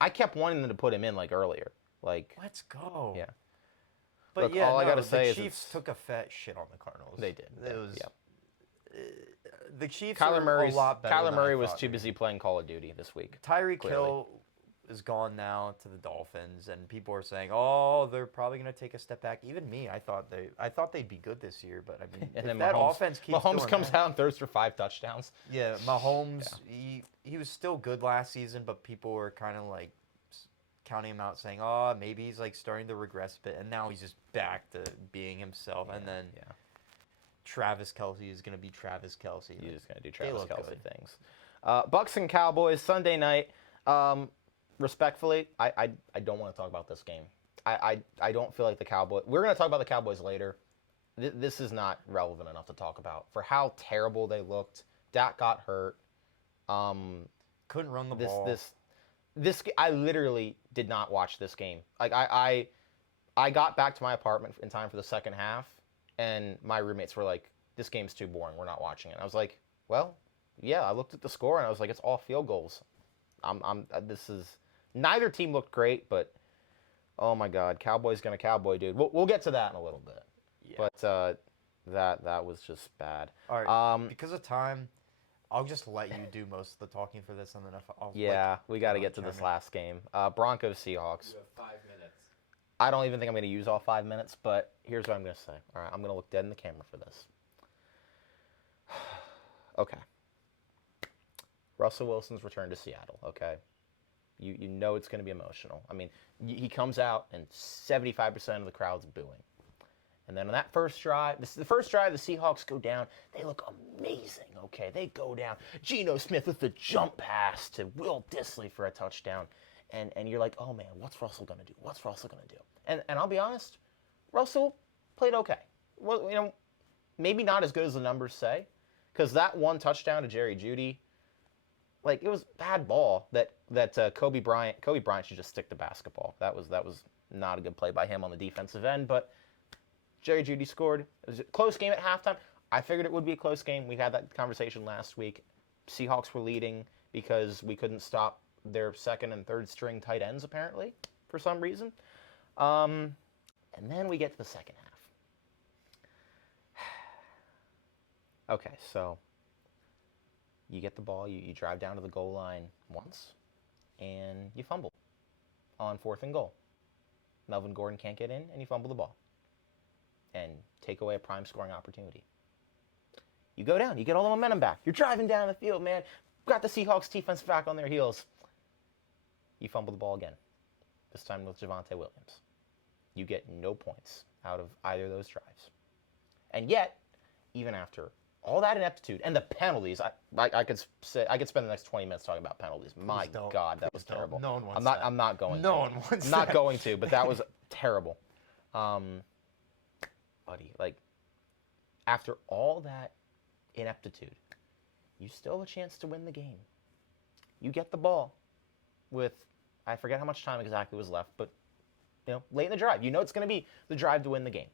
I kept wanting them to put him in, earlier. Let's go. Yeah. But Look, yeah, all I gotta the say is Chiefs took a fat shit on the Cardinals. They did. It was, Yeah. The Chiefs Kyler are a lot better Kyler than I Murray was thought too they busy playing Call of Duty this week. Tyreek Clearly. Hill is gone now to the Dolphins, and people are saying, "Oh, they're probably going to take a step back." Even me, I thought they'd be good this year, but I mean, And if then that Mahomes, offense keeps Mahomes doing comes that, out and throws for 5 touchdowns. yeah, Mahomes, he was still good last season, but people were kind of counting him out, saying, "Oh, maybe he's starting to regress a bit," and now he's just back to being himself. And then Travis Kelce is going to be Travis Kelce. He's just going to do They Travis look Kelce good. things. Bucks and Cowboys, Sunday night. Respectfully, I don't want to talk about this game. I don't feel like the Cowboys... We're going to talk about the Cowboys later. This is not relevant enough to talk about. For how terrible they looked, Dak got hurt. Couldn't run the ball. I literally did not watch this game. I got back to my apartment in time for the second half, and my roommates were like, "This game's too boring. We're not watching it." I was like, "Well, yeah, I looked at the score and I was like, it's all field goals. This is, neither team looked great, but oh my God, Cowboys gonna Cowboy, dude. We'll get to that in a little bit. Yeah. But that was just bad. All right. Because of time, I'll just let you do most of the talking for this, and then I'll. Yeah, we got to I'll get to this chime in. last game. Broncos Seahawks. You have 5 minutes. I don't even think I'm going to use all 5 minutes, but here's what I'm going to say. All right, I'm going to look dead in the camera for this. Okay. Russell Wilson's return to Seattle, okay? You know it's going to be emotional. I mean, he comes out and 75% of the crowd's booing. And then on that first drive, the first drive, the Seahawks go down. They look amazing, okay? They go down. Geno Smith with the jump pass to Will Dissly for a touchdown. And you're like, oh, man, what's Russell going to do? What's Russell going to do? And I'll be honest, Russell played okay. Well, you know, maybe not as good as the numbers say, because that one touchdown to Jerry Jeudy, like, it was bad ball that Kobe Bryant should just stick to basketball. That was not a good play by him on the defensive end, but Jerry Jeudy scored. It was a close game at halftime. I figured it would be a close game. We had that conversation last week. Seahawks were leading because we couldn't stop their second and third string tight ends, apparently, for some reason. And then we get to the second half. Okay, so you get the ball, you drive down to the goal line once, and you fumble on 4th and goal. Melvin Gordon can't get in, and you fumble the ball and take away a prime scoring opportunity. You go down, you get all the momentum back. You're driving down the field, man. Got the Seahawks defense back on their heels. You fumble the ball again, this time with Javonte Williams. You get no points out of either of those drives. And yet, even after all that ineptitude and the penalties, I could spend the next 20 minutes talking about penalties. My God, that was terrible. No one wants that. I'm not going to. No one wants I'm that. not going to, but that was terrible. Buddy, like, after all that ineptitude, you still have a chance to win the game. You get the ball with, I forget how much time exactly was left, but, you know, late in the drive. You know it's going to be the drive to win the game.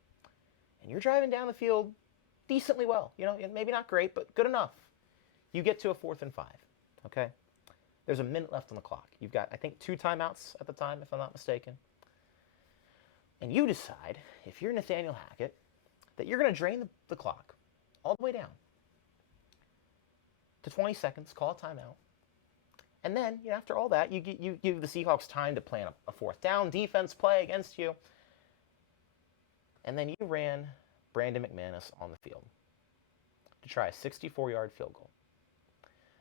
And you're driving down the field decently well. You know, maybe not great, but good enough. You get to a 4th and 5, okay? There's a minute left on the clock. You've got, I think, 2 timeouts at the time, if I'm not mistaken. And you decide, if you're Nathaniel Hackett, that you're going to drain the clock all the way down to 20 seconds, call a timeout. And then, you know, after all that, you give the Seahawks time to plan a 4th down defense play against you. And then you ran Brandon McManus on the field to try a 64-yard field goal.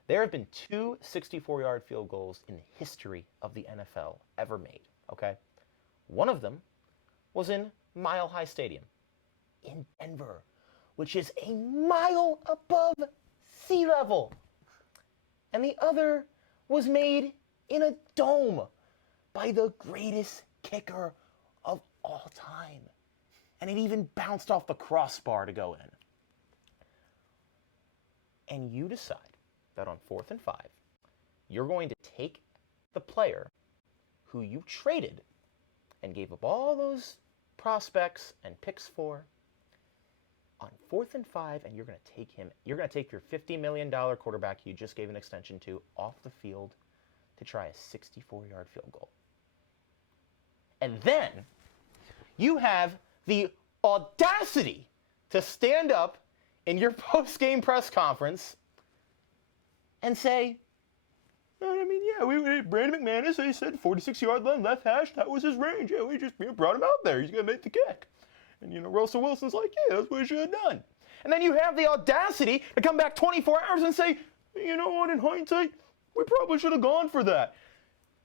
There have been 2 64-yard field goals in the history of the NFL ever made, okay? One of them was in Mile High Stadium in Denver, which is a mile above sea level. And the other was made in a dome by the greatest kicker of all time. And it even bounced off the crossbar to go in. And you decide that on 4th and 5, you're going to take the player who you traded and gave up all those prospects and picks for on 4th and 5, and you're going to take him. You're going to take your $50 million quarterback you just gave an extension to off the field to try a 64-yard field goal. And then you have the audacity to stand up in your post-game press conference and say, I mean, yeah, we Brandon McManus, he said 46-yard line, left hash, that was his range. Yeah, we just brought him out there. He's going to make the kick. And, you know, Russell Wilson's like, yeah, that's what he should have done. And then you have the audacity to come back 24 hours and say, you know what, in hindsight, we probably should have gone for that.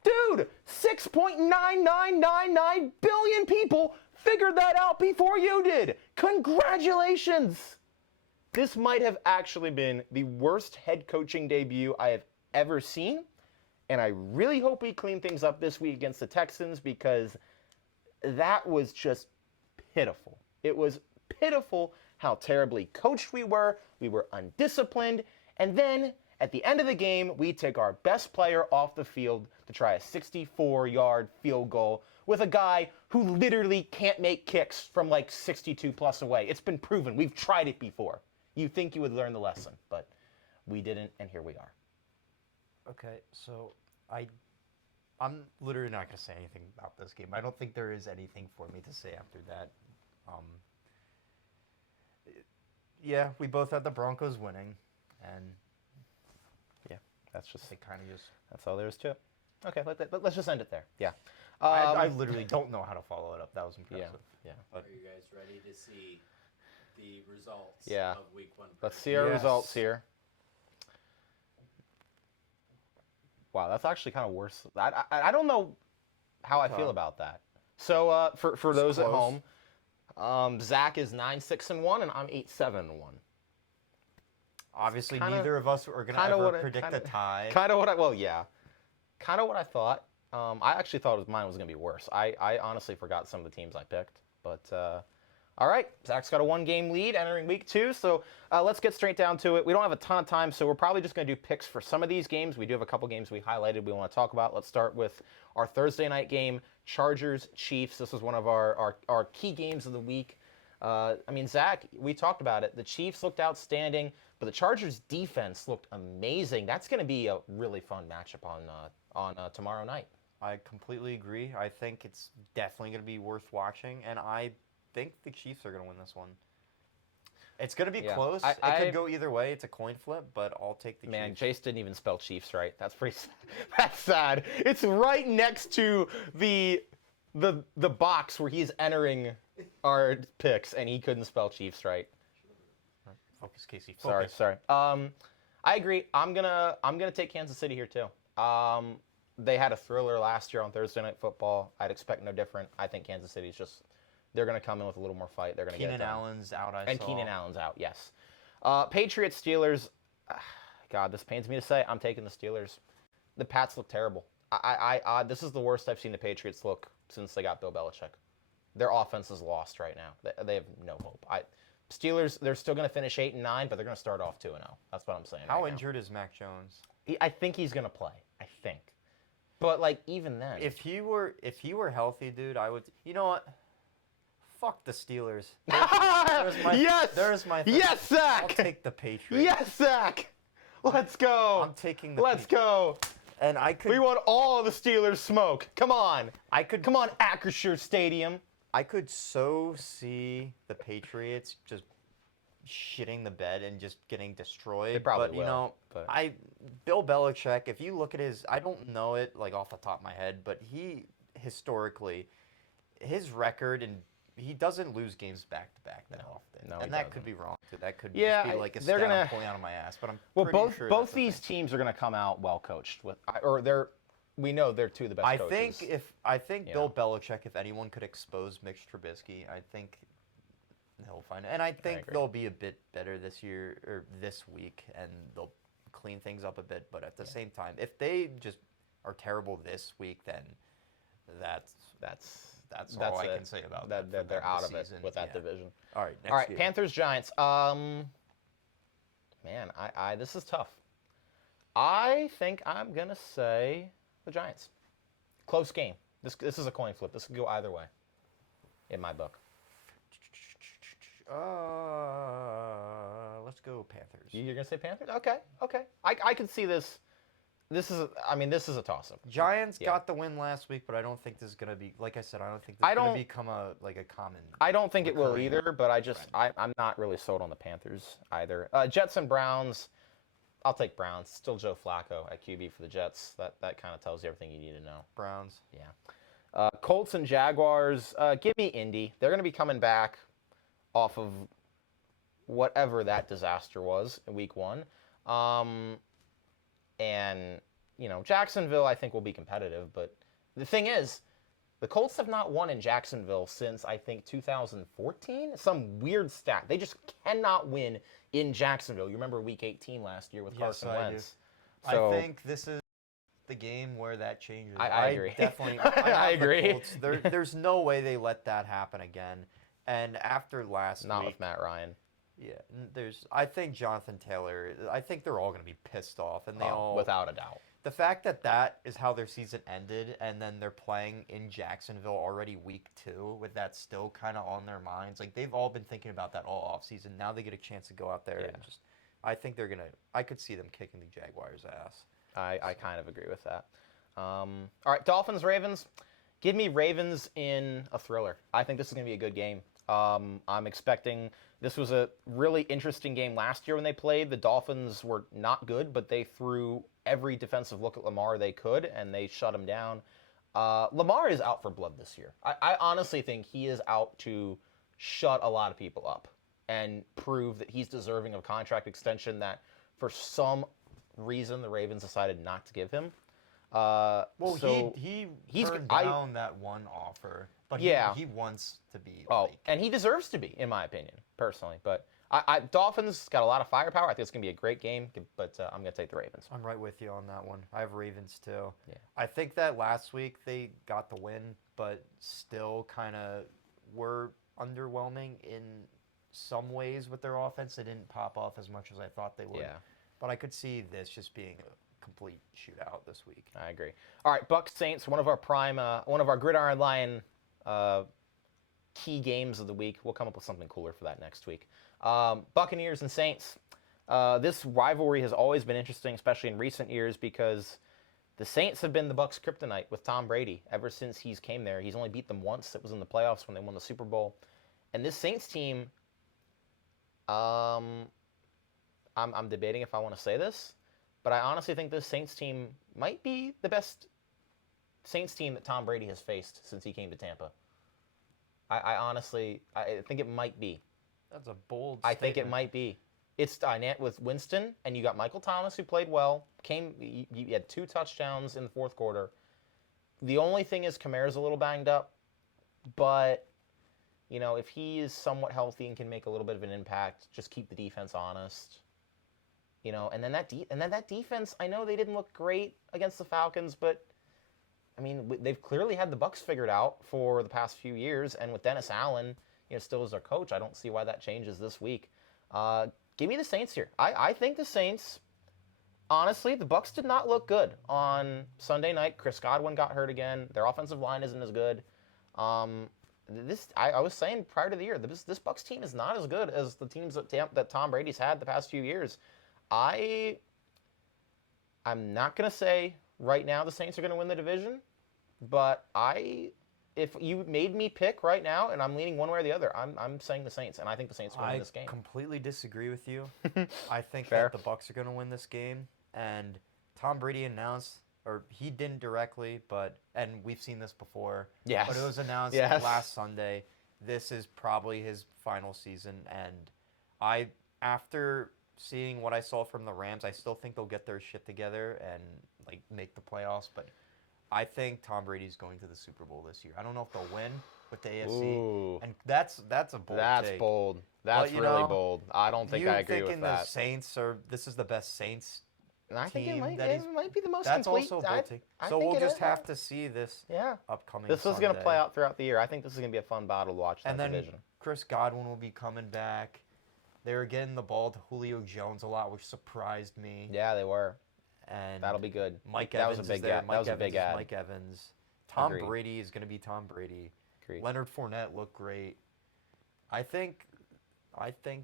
Dude, 6.9999 billion people figured that out before you did. Congratulations. This might have actually been the worst head coaching debut I have ever seen. And I really hope we clean things up this week against the Texans, because that was just pitiful. It was pitiful how terribly coached we were. We were undisciplined. And then at the end of the game, we take our best player off the field to try a 64-yard field goal with a guy who literally can't make kicks from like 62 plus away. It's been proven. We've tried it before. You think you would learn the lesson, but We didn't, and here we are. Okay, so I'm literally not going to say anything about this game. I don't think there is anything for me to say after that. Yeah, we both had the Broncos winning, and That's just they kind of just. that's all there is to it. Okay, let's just end it there. Yeah. I literally don't know how to follow it up. That was impressive. Yeah. Are you guys ready to see the results Yeah. of week 1? Let's see our Yes. results here. Wow, that's actually kind of worse. I don't know how I feel about that. So for those at close. home, Zach is 9-6-1, and I'm 8-7-1. Obviously, kinda- neither of us are going to kinda ever what I- predict a kinda- tie. Kind of what kind of what I thought. I actually thought mine was going to be worse. I honestly forgot some of the teams I picked. But all right, Zach's got a 1-game lead entering week 2. So let's get straight down to it. We don't have a ton of time, so we're probably just going to do picks for some of these games. We do have a couple games we highlighted we want to talk about. Let's start with our Thursday night game, Chargers-Chiefs. This was one of our key games of the week. I mean, Zach, we talked about it. The Chiefs looked outstanding, but the Chargers' defense looked amazing. That's going to be a really fun matchup on tomorrow night. I completely agree. I think it's definitely going to be worth watching, and I think the Chiefs are going to win this one. It's going to be Yeah. close. It could go either way. It's a coin flip, but I'll take the Man, Chiefs. Jace didn't even spell Chiefs right. That's pretty. That's sad. It's right next to the box where he's entering our picks, and he couldn't spell Chiefs right. Focus, Casey. Sorry, Focus. sorry. I agree. I'm gonna take Kansas City here too. They had a thriller last year on Thursday Night Football. I'd expect no different. I think Kansas City's they're gonna come in with a little more fight. They're gonna get it Keenan done. Allen's out, And saw. Keenan Allen's out. Yes. Patriots Steelers. God, this pains me to say. I'm taking the Steelers. The Pats look terrible. This is the worst I've seen the Patriots look since they got Bill Belichick. Their offense is lost right now. They have no hope. Steelers, they're still going to finish 8-9, but they're going to start off 2-0. That's what I'm saying. How right now. injured is Mac Jones? I think he's going to play. I think. But like even then, If he were healthy, dude, I would. You know what? Fuck the Steelers. There's my thing. Yes, Zach. I'll take the Patriots. Yes, Zach. Let's go. I'm taking the. Let's go. And I could. We want all the Steelers smoke. Come on. Come Come on, Acrisure Stadium. I could so see the Patriots just shitting the bed and just getting destroyed. They probably but, will, you know, but- Bill Belichick, if you look at I don't know it like off the top of my head, but he historically, his record, and he doesn't lose games back to back that often. No, and he that could doesn't. be wrong too. That could Yeah, just be like a they're stat I'm gonna- pulling out of my ass. But I'm Well, pretty both sure both that's the these thing. teams are going to come out well coached with, or they're. We know they're two of the best I coaches. think Bill Belichick, if anyone could expose Mitch Trubisky, I think he'll find it. And I think agree. they'll be a bit better this year or this week, and they'll clean things up a bit. But at the same time, if they just are terrible this week, then that's all I it. can say about that. that. for They're them out this of it season. with that Yeah. division. All right, next All right, game. Panthers Giants. Man, I this is tough. I think I'm gonna say the Giants. Close game. This is a coin flip. This could go either way. In my book. Let's go Panthers. You're gonna say Panthers? Okay. I can see this. This is a toss-up. Giants Yeah. got the win last week, but I don't think this is gonna be. Like I said, I don't think this is gonna become a common. I don't think it will recurring either, but I'm not really sold on the Panthers either. Jets and Browns. I'll take Browns. Still Joe Flacco at QB for the Jets. That kind of tells you everything you need to know. Browns. Yeah. Colts and Jaguars. Give me Indy. They're going to be coming back off of whatever that disaster was in week 1. And, Jacksonville, I think, will be competitive. But the thing is, the Colts have not won in Jacksonville since, I think, 2014. Some weird stat. They just cannot win in Jacksonville. You remember week 18 last year with Carson I do. Wentz. So, I think this is the game where that changes. I agree. Definitely. I have the agree. Colts. There's no way they let that happen again. And after last not week, with Matt Ryan. yeah, I think Jonathan Taylor. I think they're all going to be pissed off, and they all. Without a doubt. The fact that is how their season ended, and then they're playing in Jacksonville already week 2, with that still kind of on their minds. Like, they've all been thinking about that all offseason. Now they get a chance to go out there and just I think they're gonna. I could see them kicking the Jaguars' ass. I kind of agree with that. All right, Dolphins, Ravens. Give me Ravens in a thriller. I think this is going to be a good game. I'm expecting this was a really interesting game last year when they played. The Dolphins were not good, but they threw every defensive look at Lamar they could, and they shut him down. Lamar is out for blood this year. I honestly think he is out to shut a lot of people up and prove that he's deserving of a contract extension that for some reason the Ravens decided not to give him. Well, so he he's- turned I- down that one offer, but Yeah. he wants to be. Oh, Like, and he deserves to be, in my opinion, personally. But Dolphins got a lot of firepower. I think it's going to be a great game, but I'm going to take the Ravens. I'm right with you on that one. I have Ravens too. Yeah. I think that last week they got the win, but still kind of were underwhelming in some ways with their offense. They didn't pop off as much as I thought they would. Yeah, But I could see this just being a complete shootout this week. I agree. All right, Bucks Saints, one of our Gridiron Lion key games of the week. We'll come up with something cooler for that next week. Buccaneers and Saints. This rivalry has always been interesting, especially in recent years, because the Saints have been the Bucks' kryptonite with Tom Brady ever since he's came there. He's only beat them once. It was in the playoffs when they won the Super Bowl. And this Saints team, I'm debating if I want to say this, but I honestly think this Saints team might be the best Saints team that Tom Brady has faced since he came to Tampa. I honestly think it might be. That's a bold I think it statement. might be. It's Dinette with Winston, and you got Michael Thomas, who played well. You had 2 touchdowns in the fourth quarter. The only thing is Kamara's a little banged up, but if he is somewhat healthy and can make a little bit of an impact, just keep the defense honest. And then that defense. I know they didn't look great against the Falcons, but I mean they've clearly had the Bucs figured out for the past few years, and with Dennis Allen, still as their coach, I don't see why that changes this week. Give me the Saints here. I think the Saints. Honestly, the Bucs did not look good on Sunday night. Chris Godwin got hurt again. Their offensive line isn't as good. I was saying prior to the year, this Bucs team is not as good as the teams that Tom Brady's had the past few years. I'm not gonna say right now the Saints are gonna win the division, but if you made me pick right now, and I'm leaning one way or the other, I'm saying the Saints, and I think the Saints will win this game. I completely disagree with you. I think Fair. that the Bucs are going to win this game, and Tom Brady announced, or he didn't directly, and we've seen this before. Yes. But it was announced Yes. last Sunday. This is probably his final season, and after seeing what I saw from the Rams, I still think they'll get their shit together and make the playoffs, but I think Tom Brady's going to the Super Bowl this year. I don't know if they'll win with the AFC, Ooh. and that's a bold That's take. bold. That's But, really bold. I don't think I agree with thinking the that. Saints this is the best Saints And I think it team might, that it he's- might be the most That's complete. also a bold take. I So think we'll it just is. have to see this Yeah. upcoming This is going to Sunday. play out throughout the year. I think this is going to be a fun battle to watch. And That then division. Chris Godwin will be coming back. They were getting the ball to Julio Jones a lot, which surprised me. Yeah, they were. And That'll be good. Mike that Evans was a big is there. ad. Mike That was a Evans big is ad. Mike Evans. Tom Agreed. Brady is going to be Tom Brady. Agreed. Leonard Fournette looked great. I think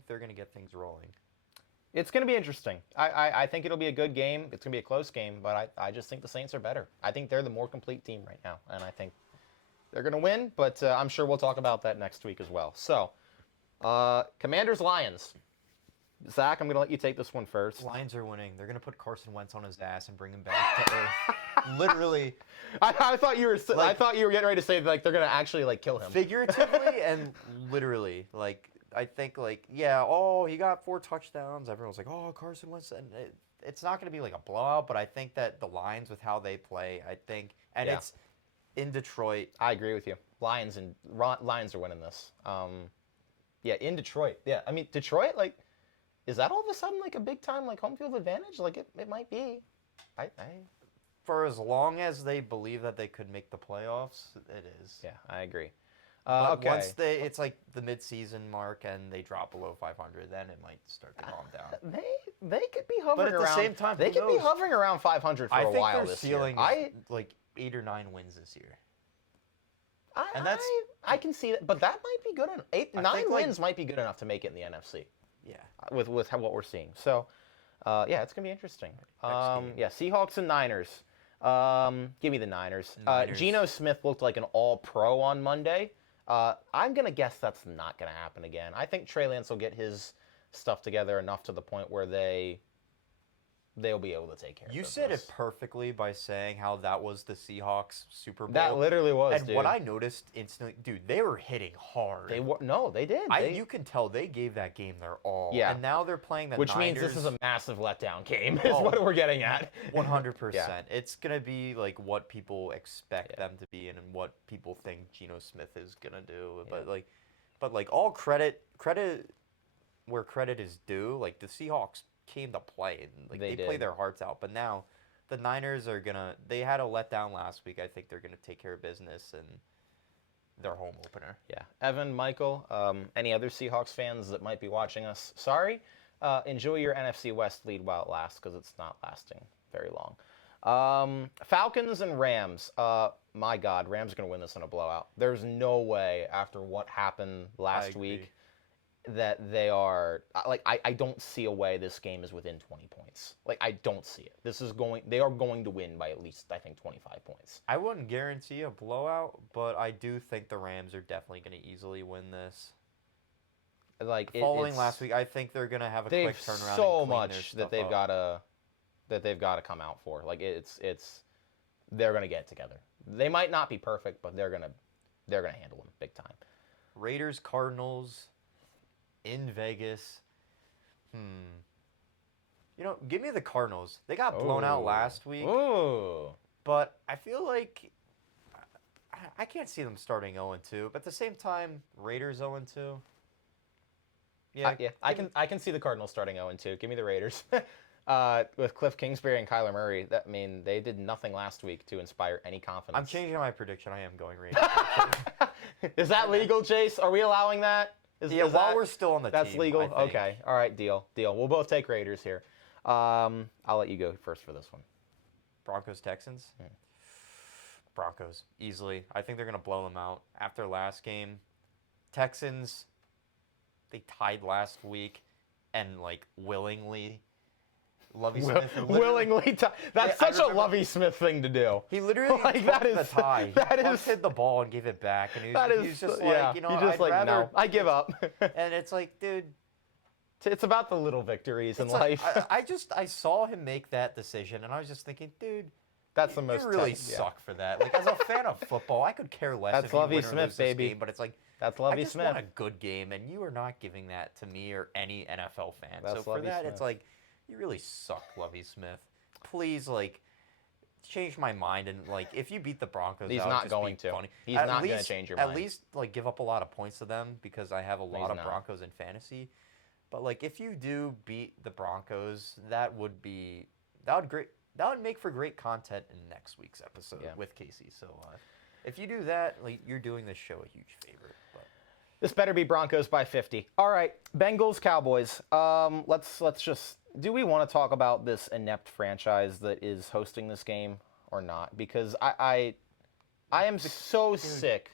they're going to get things rolling. It's going to be interesting. I think it'll be a good game. It's going to be a close game, but I just think the Saints are better. I think they're the more complete team right now, and I think they're going to win, but I'm sure we'll talk about that next week as well. So, Commanders-Lions. Zach, I'm going to let you take this one first. Lions are winning. They're going to put Carson Wentz on his ass and bring him back to earth. Literally. I thought you were getting ready to say they're going to actually kill him. Figuratively and literally. I think, he got 4 touchdowns. Everyone's like, oh, Carson Wentz. And it's not going to be a blowout, but I think that the Lions, with how they play, Yeah. it's in Detroit. I agree with you. Lions are winning this. Yeah, in Detroit. Yeah, I mean, Detroit, is that all of a sudden a big time home field advantage? It might be. For as long as they believe that they could make the playoffs, it is. Yeah, I agree. But Okay. once it's the mid-season mark and they drop below 500, then it might start to calm down. They could be hovering at the around. same time, they who could be knows? hovering around 500 for I a think while their this year. ceiling is 8 or 9 wins this year. And that's- I can see that, but that might be good enough. I 9 think, wins might be good enough to make it in the NFC. Yeah. with what we're seeing. So, yeah, it's gonna be interesting. game. Yeah, Seahawks and Niners. Give me the Niners. Niners. Geno Smith looked like an All-Pro on Monday. I'm gonna guess that's not gonna happen again. I think Trey Lance will get his stuff together enough to the point where they'll be able to take care of You business. said it perfectly by saying how that was the Seahawks Super Bowl. That literally was, and dude. what I noticed instantly, dude, they were hitting hard. They did. You can tell they gave that game their all. Yeah. And now they're playing the Which Niners. means this is a massive letdown game, is Oh, what we're getting at. 100%. Yeah. It's going to be like what people expect them to be and what people think Geno Smith is going to do. Yeah. But like all credit where credit is due, like the Seahawks came to play and like They they play did. their hearts out. But now the Niners are going to they had a letdown last week. I think they're going to take care of business and their home opener. Yeah. Evan, Michael, any other Seahawks fans that might be watching us, sorry. Enjoy your NFC West lead while it lasts, because it's not lasting very long. Falcons and Rams. My God, Rams are going to win this in a blowout. There's no way, after what happened last agree. week, that they are I don't see a way this game is within 20 points. Like, I don't see it. They are going to win by at least, I think, 25 points. I wouldn't guarantee a blowout, but I do think the Rams are definitely going to easily win this. Like, Following last week, I think they're going to have a quick they've turnaround. so and clean much their that stuff they've up. got to come out for. Like, they're going to get it together. They might not be perfect, but they're going to handle them big time. Raiders, Cardinals in Vegas. You know, give me the Cardinals. They got blown out last week, Ooh. but I feel like I can't see them starting 0-2. But at the same time, Raiders 0-2. Yeah, I can see the Cardinals starting 0-2. Give me the Raiders. With Cliff Kingsbury and Kyler Murray, they did nothing last week to inspire any confidence. I'm changing my prediction. I am going Raiders. Is that legal, Chase? Are we allowing that? Is while we're still on the that's team. legal? I think. Okay. All right, deal. We'll both take Raiders here. I'll let you go first for this one. Broncos, Texans. Broncos, easily. I think they're going to blow them out. After last game, Texans, they tied last week and, like, willingly. Lovie Smith. Willingly. That's I such a remember- Lovie Smith thing to do. He literally Like, took that the is- tie. that He is- hit the ball and gave it back. And he was just yeah. like, you know, He's just I'd like, rather... no, I give up. And it's like, dude... It's about the little victories in it's like, life. I saw him make that decision, and I was just thinking, dude... That's the most. You really yeah. suck for that. Like, as a fan of football, I could care less That's if you Lovie win or Smith, lose this baby. game, but it's like, That's I Lovie just Smith. want a good game, and you are not giving that to me or any NFL fan. That's so for Lovie that, Smith. it's like, you really suck, Lovie Smith. Please, like, change my mind, and, like, if you beat the Broncos He's out, not just going be to. funny. He's At not gonna least- change your At mind. least, like, give up a lot of points to them, because I have a lot of not. Broncos in fantasy. But, like, if you do beat the Broncos, that would make for great content in next week's episode with Casey. So if you do that, like, you're doing this show a huge favor. But. This better be Broncos by 50. All right, Bengals, Cowboys. Let's just. Do we want to talk about this inept franchise that is hosting this game or not? Because I am so sick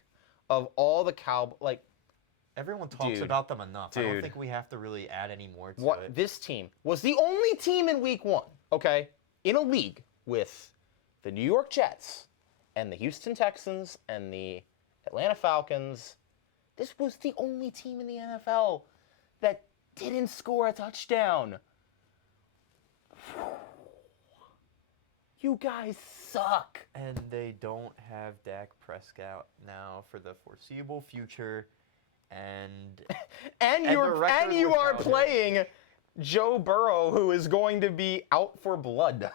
of all the like. Everyone talks Dude, about them enough. I don't dude. think we have to really add any more to What it. this team was the only team in Week 1, okay, in a league with the New York Jets and the Houston Texans and the Atlanta Falcons. This was the only team in the NFL that didn't score a touchdown. You guys suck. And they don't have Dak Prescott now for the foreseeable future. And And the you record are without him. playing Joe Burrow, who is going to be out for blood.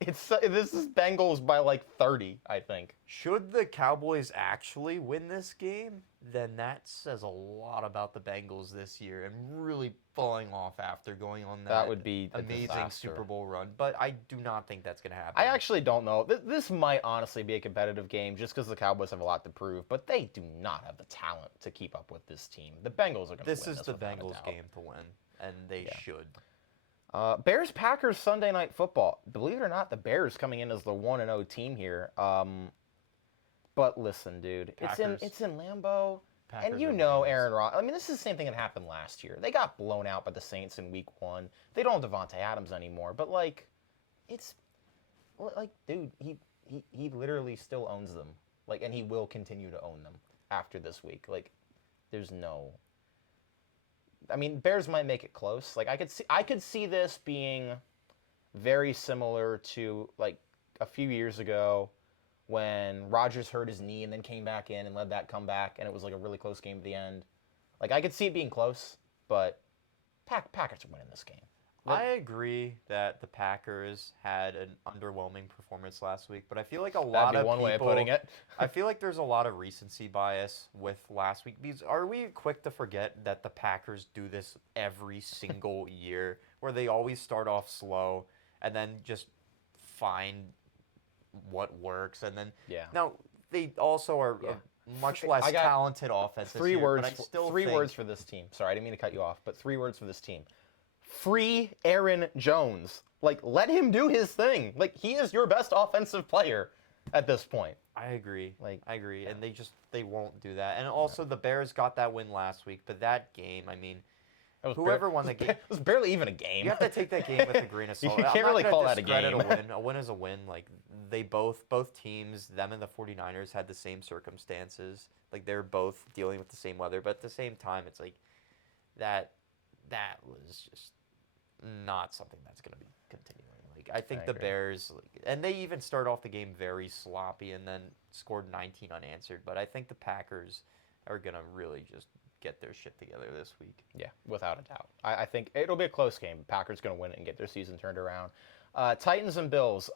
This is Bengals by like 30, I think. should the Cowboys actually win this game, then that says a lot about the Bengals this year and really falling off after going on that Would be a amazing disaster. Super Bowl run. But I do not think that's going to happen. I actually don't know. This might honestly be a competitive game just because the Cowboys have a lot to prove, but they do not have the talent to keep up with this team. The Bengals are going to win This is the without a Bengals doubt. game to win, and they should. Bears Packers Sunday Night Football. Believe it or not, the Bears coming in as the 1-0 team here. But listen, dude, Packers. it's in Lambeau. Packers And you are know bananas. Aaron Rodgers. I mean, this is the same thing that happened last year. They got blown out by the Saints in Week 1. They don't have Devontae Adams anymore. But, like, it's... Like, dude, he literally still owns them. Like, and he will continue to own them after this week. Like, there's no... I mean, Bears might make it close. Like, I could see this being very similar to, like, a few years ago when Rodgers hurt his knee and then came back in and led that comeback, and it was like a really close game at the end. Like, I could see it being close, but Packers are winning this game. I agree that the Packers had an underwhelming performance last week, but I feel like a lot That'd be of one way of people, putting it. I feel like there's a lot of recency bias with last week. Because are we quick to forget that the Packers do this every single year, where they always start off slow and then just find what works, and then Yeah. now they also are Yeah. a much less I got talented offense. Three this year, words. but I still Three think words for this team. Sorry, I didn't mean to cut you off, but 3 words for this team. Free Aaron Jones. Like, let him do his thing. Like, he is your best offensive player at this point. I agree. Like, I agree, and they won't do that. And also, the Bears got that win last week, but that game, I mean, That was whoever won the game, It was barely even a game. you have to take that game with a grain of salt. You I'm can't not really gonna call that a discredit game. A win. A win is a win. Like they both teams, them and the 49ers, had the same circumstances. Like they're both dealing with the same weather, but at the same time, it's like that was just not something that's going to be continuing. Like I think I the agree. Bears, and they even start off the game very sloppy and then scored 19 unanswered. But I think the Packers are going to really just get their shit together this week. Yeah, without a doubt. I think it'll be a close game. Packers going to win it and get their season turned around. Titans and Bills.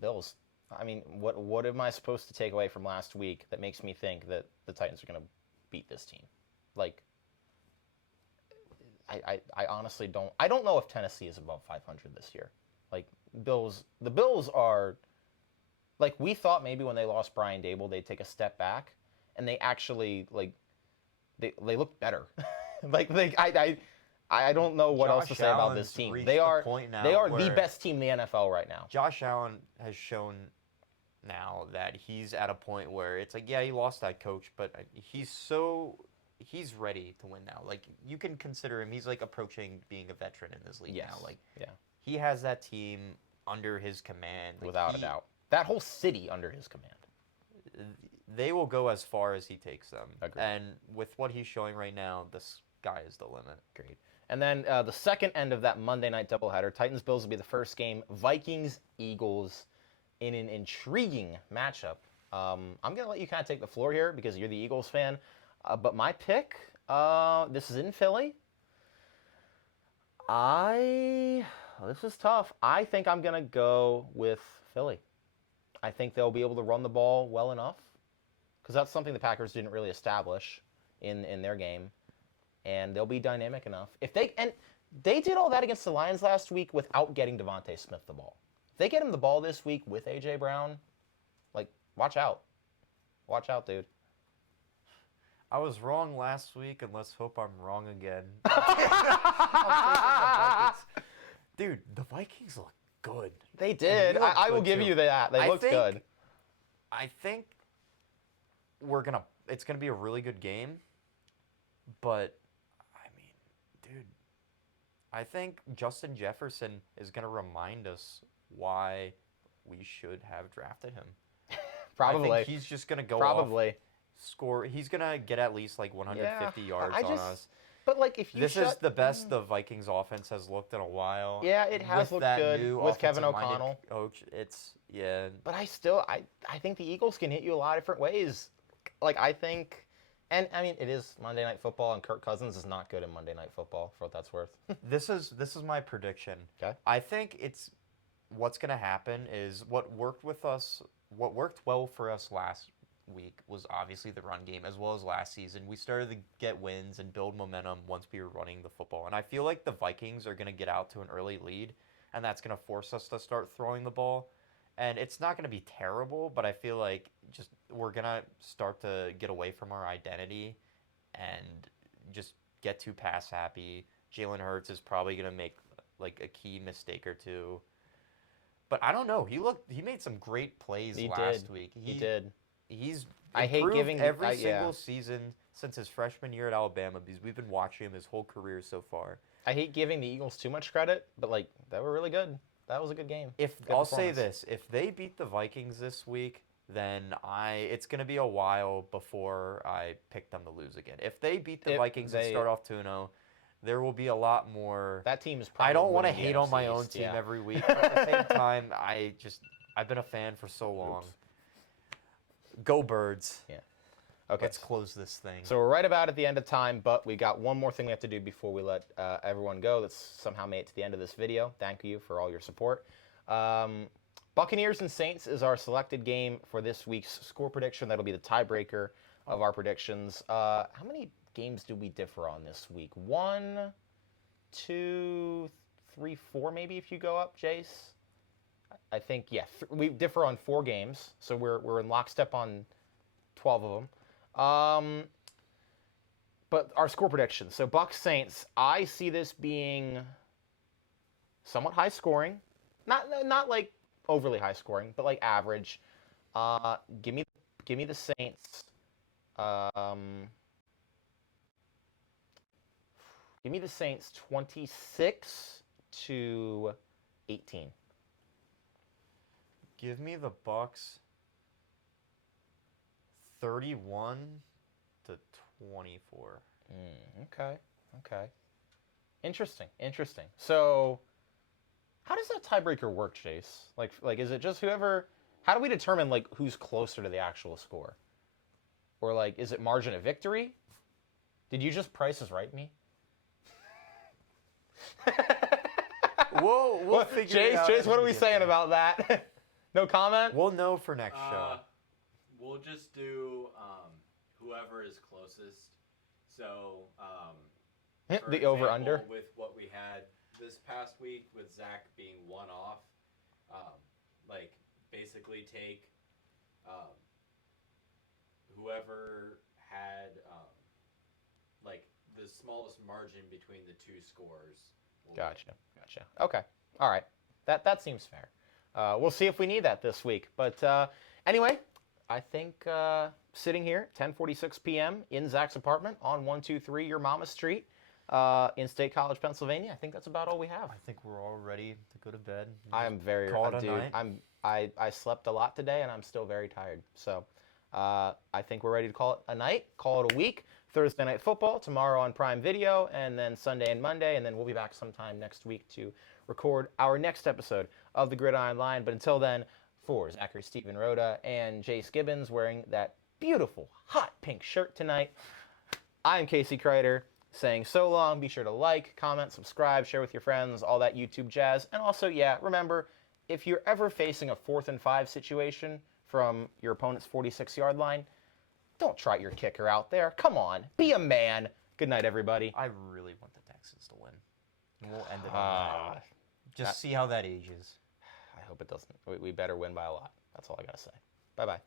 Bills. I mean, what am I supposed to take away from last week that makes me think that the Titans are going to beat this team? Like, I honestly don't. I don't know if Tennessee is above 500 this year. Like, the Bills are, like, we thought maybe when they lost Brian Dable they'd take a step back, and they actually, like, they look better. Like, I don't know what else to Josh say about Allen's this team. reached They the are point now the where best team in the NFL right now. Josh Allen has shown now that he's at a point where it's like, yeah, he lost that coach, but he's ready to win now. Like, you can consider him, he's like approaching being a veteran in this league Yes. now. Like, Yeah. he has that team under his command. Like, Without a doubt. That whole city under his command. They will go as far as he takes them. Agreed. And with what he's showing right now, the sky is the limit. Great. And then the second end of that Monday night doubleheader, Titans-Bills will be the first game. Vikings-Eagles in an intriguing matchup. I'm going to let you kind of take the floor here because you're the Eagles fan. But my pick, this is in Philly. This is tough. I think I'm going to go with Philly. I think they'll be able to run the ball well enough because that's something the Packers didn't really establish in their game. And they'll be dynamic enough. And they did all that against the Lions last week without getting Devontae Smith the ball. If they get him the ball this week with A.J. Brown, like, watch out. Watch out, dude. I was wrong last week, and let's hope I'm wrong again. Dude, the Vikings look good. They did. look I will good, give too. you that. They looked good. I think it's gonna be a really good game, but I mean, dude, I think Justin Jefferson is gonna remind us why we should have drafted him. Probably. I think he's just gonna go off, score. He's gonna get at least like 150 yards on us. But, like, if you This is the best the Vikings offense has looked in a while. Yeah, it has With looked that good new with Kevin offensive-minded O'Connell. Coach, yeah. But I think the Eagles can hit you a lot of different ways. Like, I think, and I mean, it is Monday Night Football, and Kirk Cousins is not good in Monday Night Football, for what that's worth. This is my prediction. Okay. I think what's gonna happen is what worked well for us last week was obviously the run game as well as last season. We started to get wins and build momentum once we were running the football. And I feel like the Vikings are gonna get out to an early lead, and that's gonna force us to start throwing the ball. And it's not gonna be terrible, but I feel like just we're gonna start to get away from our identity and just get too pass happy. Jalen Hurts is probably gonna make like a key mistake or two. But I don't know. He made some great plays last week. He did. He's I hate improved giving every single season since his freshman year at Alabama because we've been watching him his whole career so far. I hate giving the Eagles too much credit, but like they were really good. That was a good game. If Good I'll say performance. this, if they beat the Vikings this week, then it's going to be a while before I pick them to lose again. If they beat the If Vikings and they- start off 2-0, there will be a lot more. That team is probably. I don't want to winning the hate on my NFC own East, team yeah. every week, but at the same time, I've been a fan for so long. Go Birds. Yeah. Okay. Let's close this thing. So we're right about at the end of time, but we got one more thing we have to do before we let everyone go that's somehow made it to the end of this video. Thank you for all your support. Buccaneers and Saints is our selected game for this week's score prediction. That'll be the tiebreaker of our predictions. How many games do we differ on this week? 1, 2, 3, 4 maybe if you go up, Jace? I think, yeah, we differ on 4 games, so we're in lockstep on 12 of them. But our score predictions. So Bucs Saints, I see this being somewhat high scoring. Not like overly high scoring, but like average. Give me the Saints. Give me the Saints 26-18. Give me the Bucks 31-24. Okay. Interesting. So, how does that tiebreaker work, Chase? Like, is it just whoever? How do we determine like who's closer to the actual score? Or like, is it margin of victory? Did you just Price is Right me? We'll figure it out. Chase, as what are we get saying there. about that? No comment? We'll know for next show. We'll just do whoever is closest. So for The over-under? example, with what we had this past week with Zach being one off, like basically take whoever had like the smallest margin between the two scores. will win. Gotcha. Okay. All right. That seems fair. We'll see if we need that this week. But anyway, I think sitting here, 10:46 p.m. in Zach's apartment on 123 Your Mama Street in State College, Pennsylvania. I think that's about all we have. I think we're all ready to go to bed. I am very call it a dude. night? I slept a lot today and I'm still very tired. So I think we're ready to call it a night, call it a week. Thursday Night Football tomorrow on Prime Video, and then Sunday and Monday, and then we'll be back sometime next week to record our next episode of the Gridiron Line. But until then, for Zachary Stephen Rhoda and Jace Gibbons wearing that beautiful hot pink shirt tonight, I'm Casey Kreider saying so long. Be sure to like, comment, subscribe, share with your friends, all that YouTube jazz. And also, yeah, remember, if you're ever facing a 4th and 5 situation from your opponent's 46-yard line, don't trot your kicker out there. Come on, be a man. Good night, everybody. I really want the Texans to win. And we'll end it on that. Just see how that ages. I hope it doesn't. We better win by a lot. That's all I got to say. Bye-bye.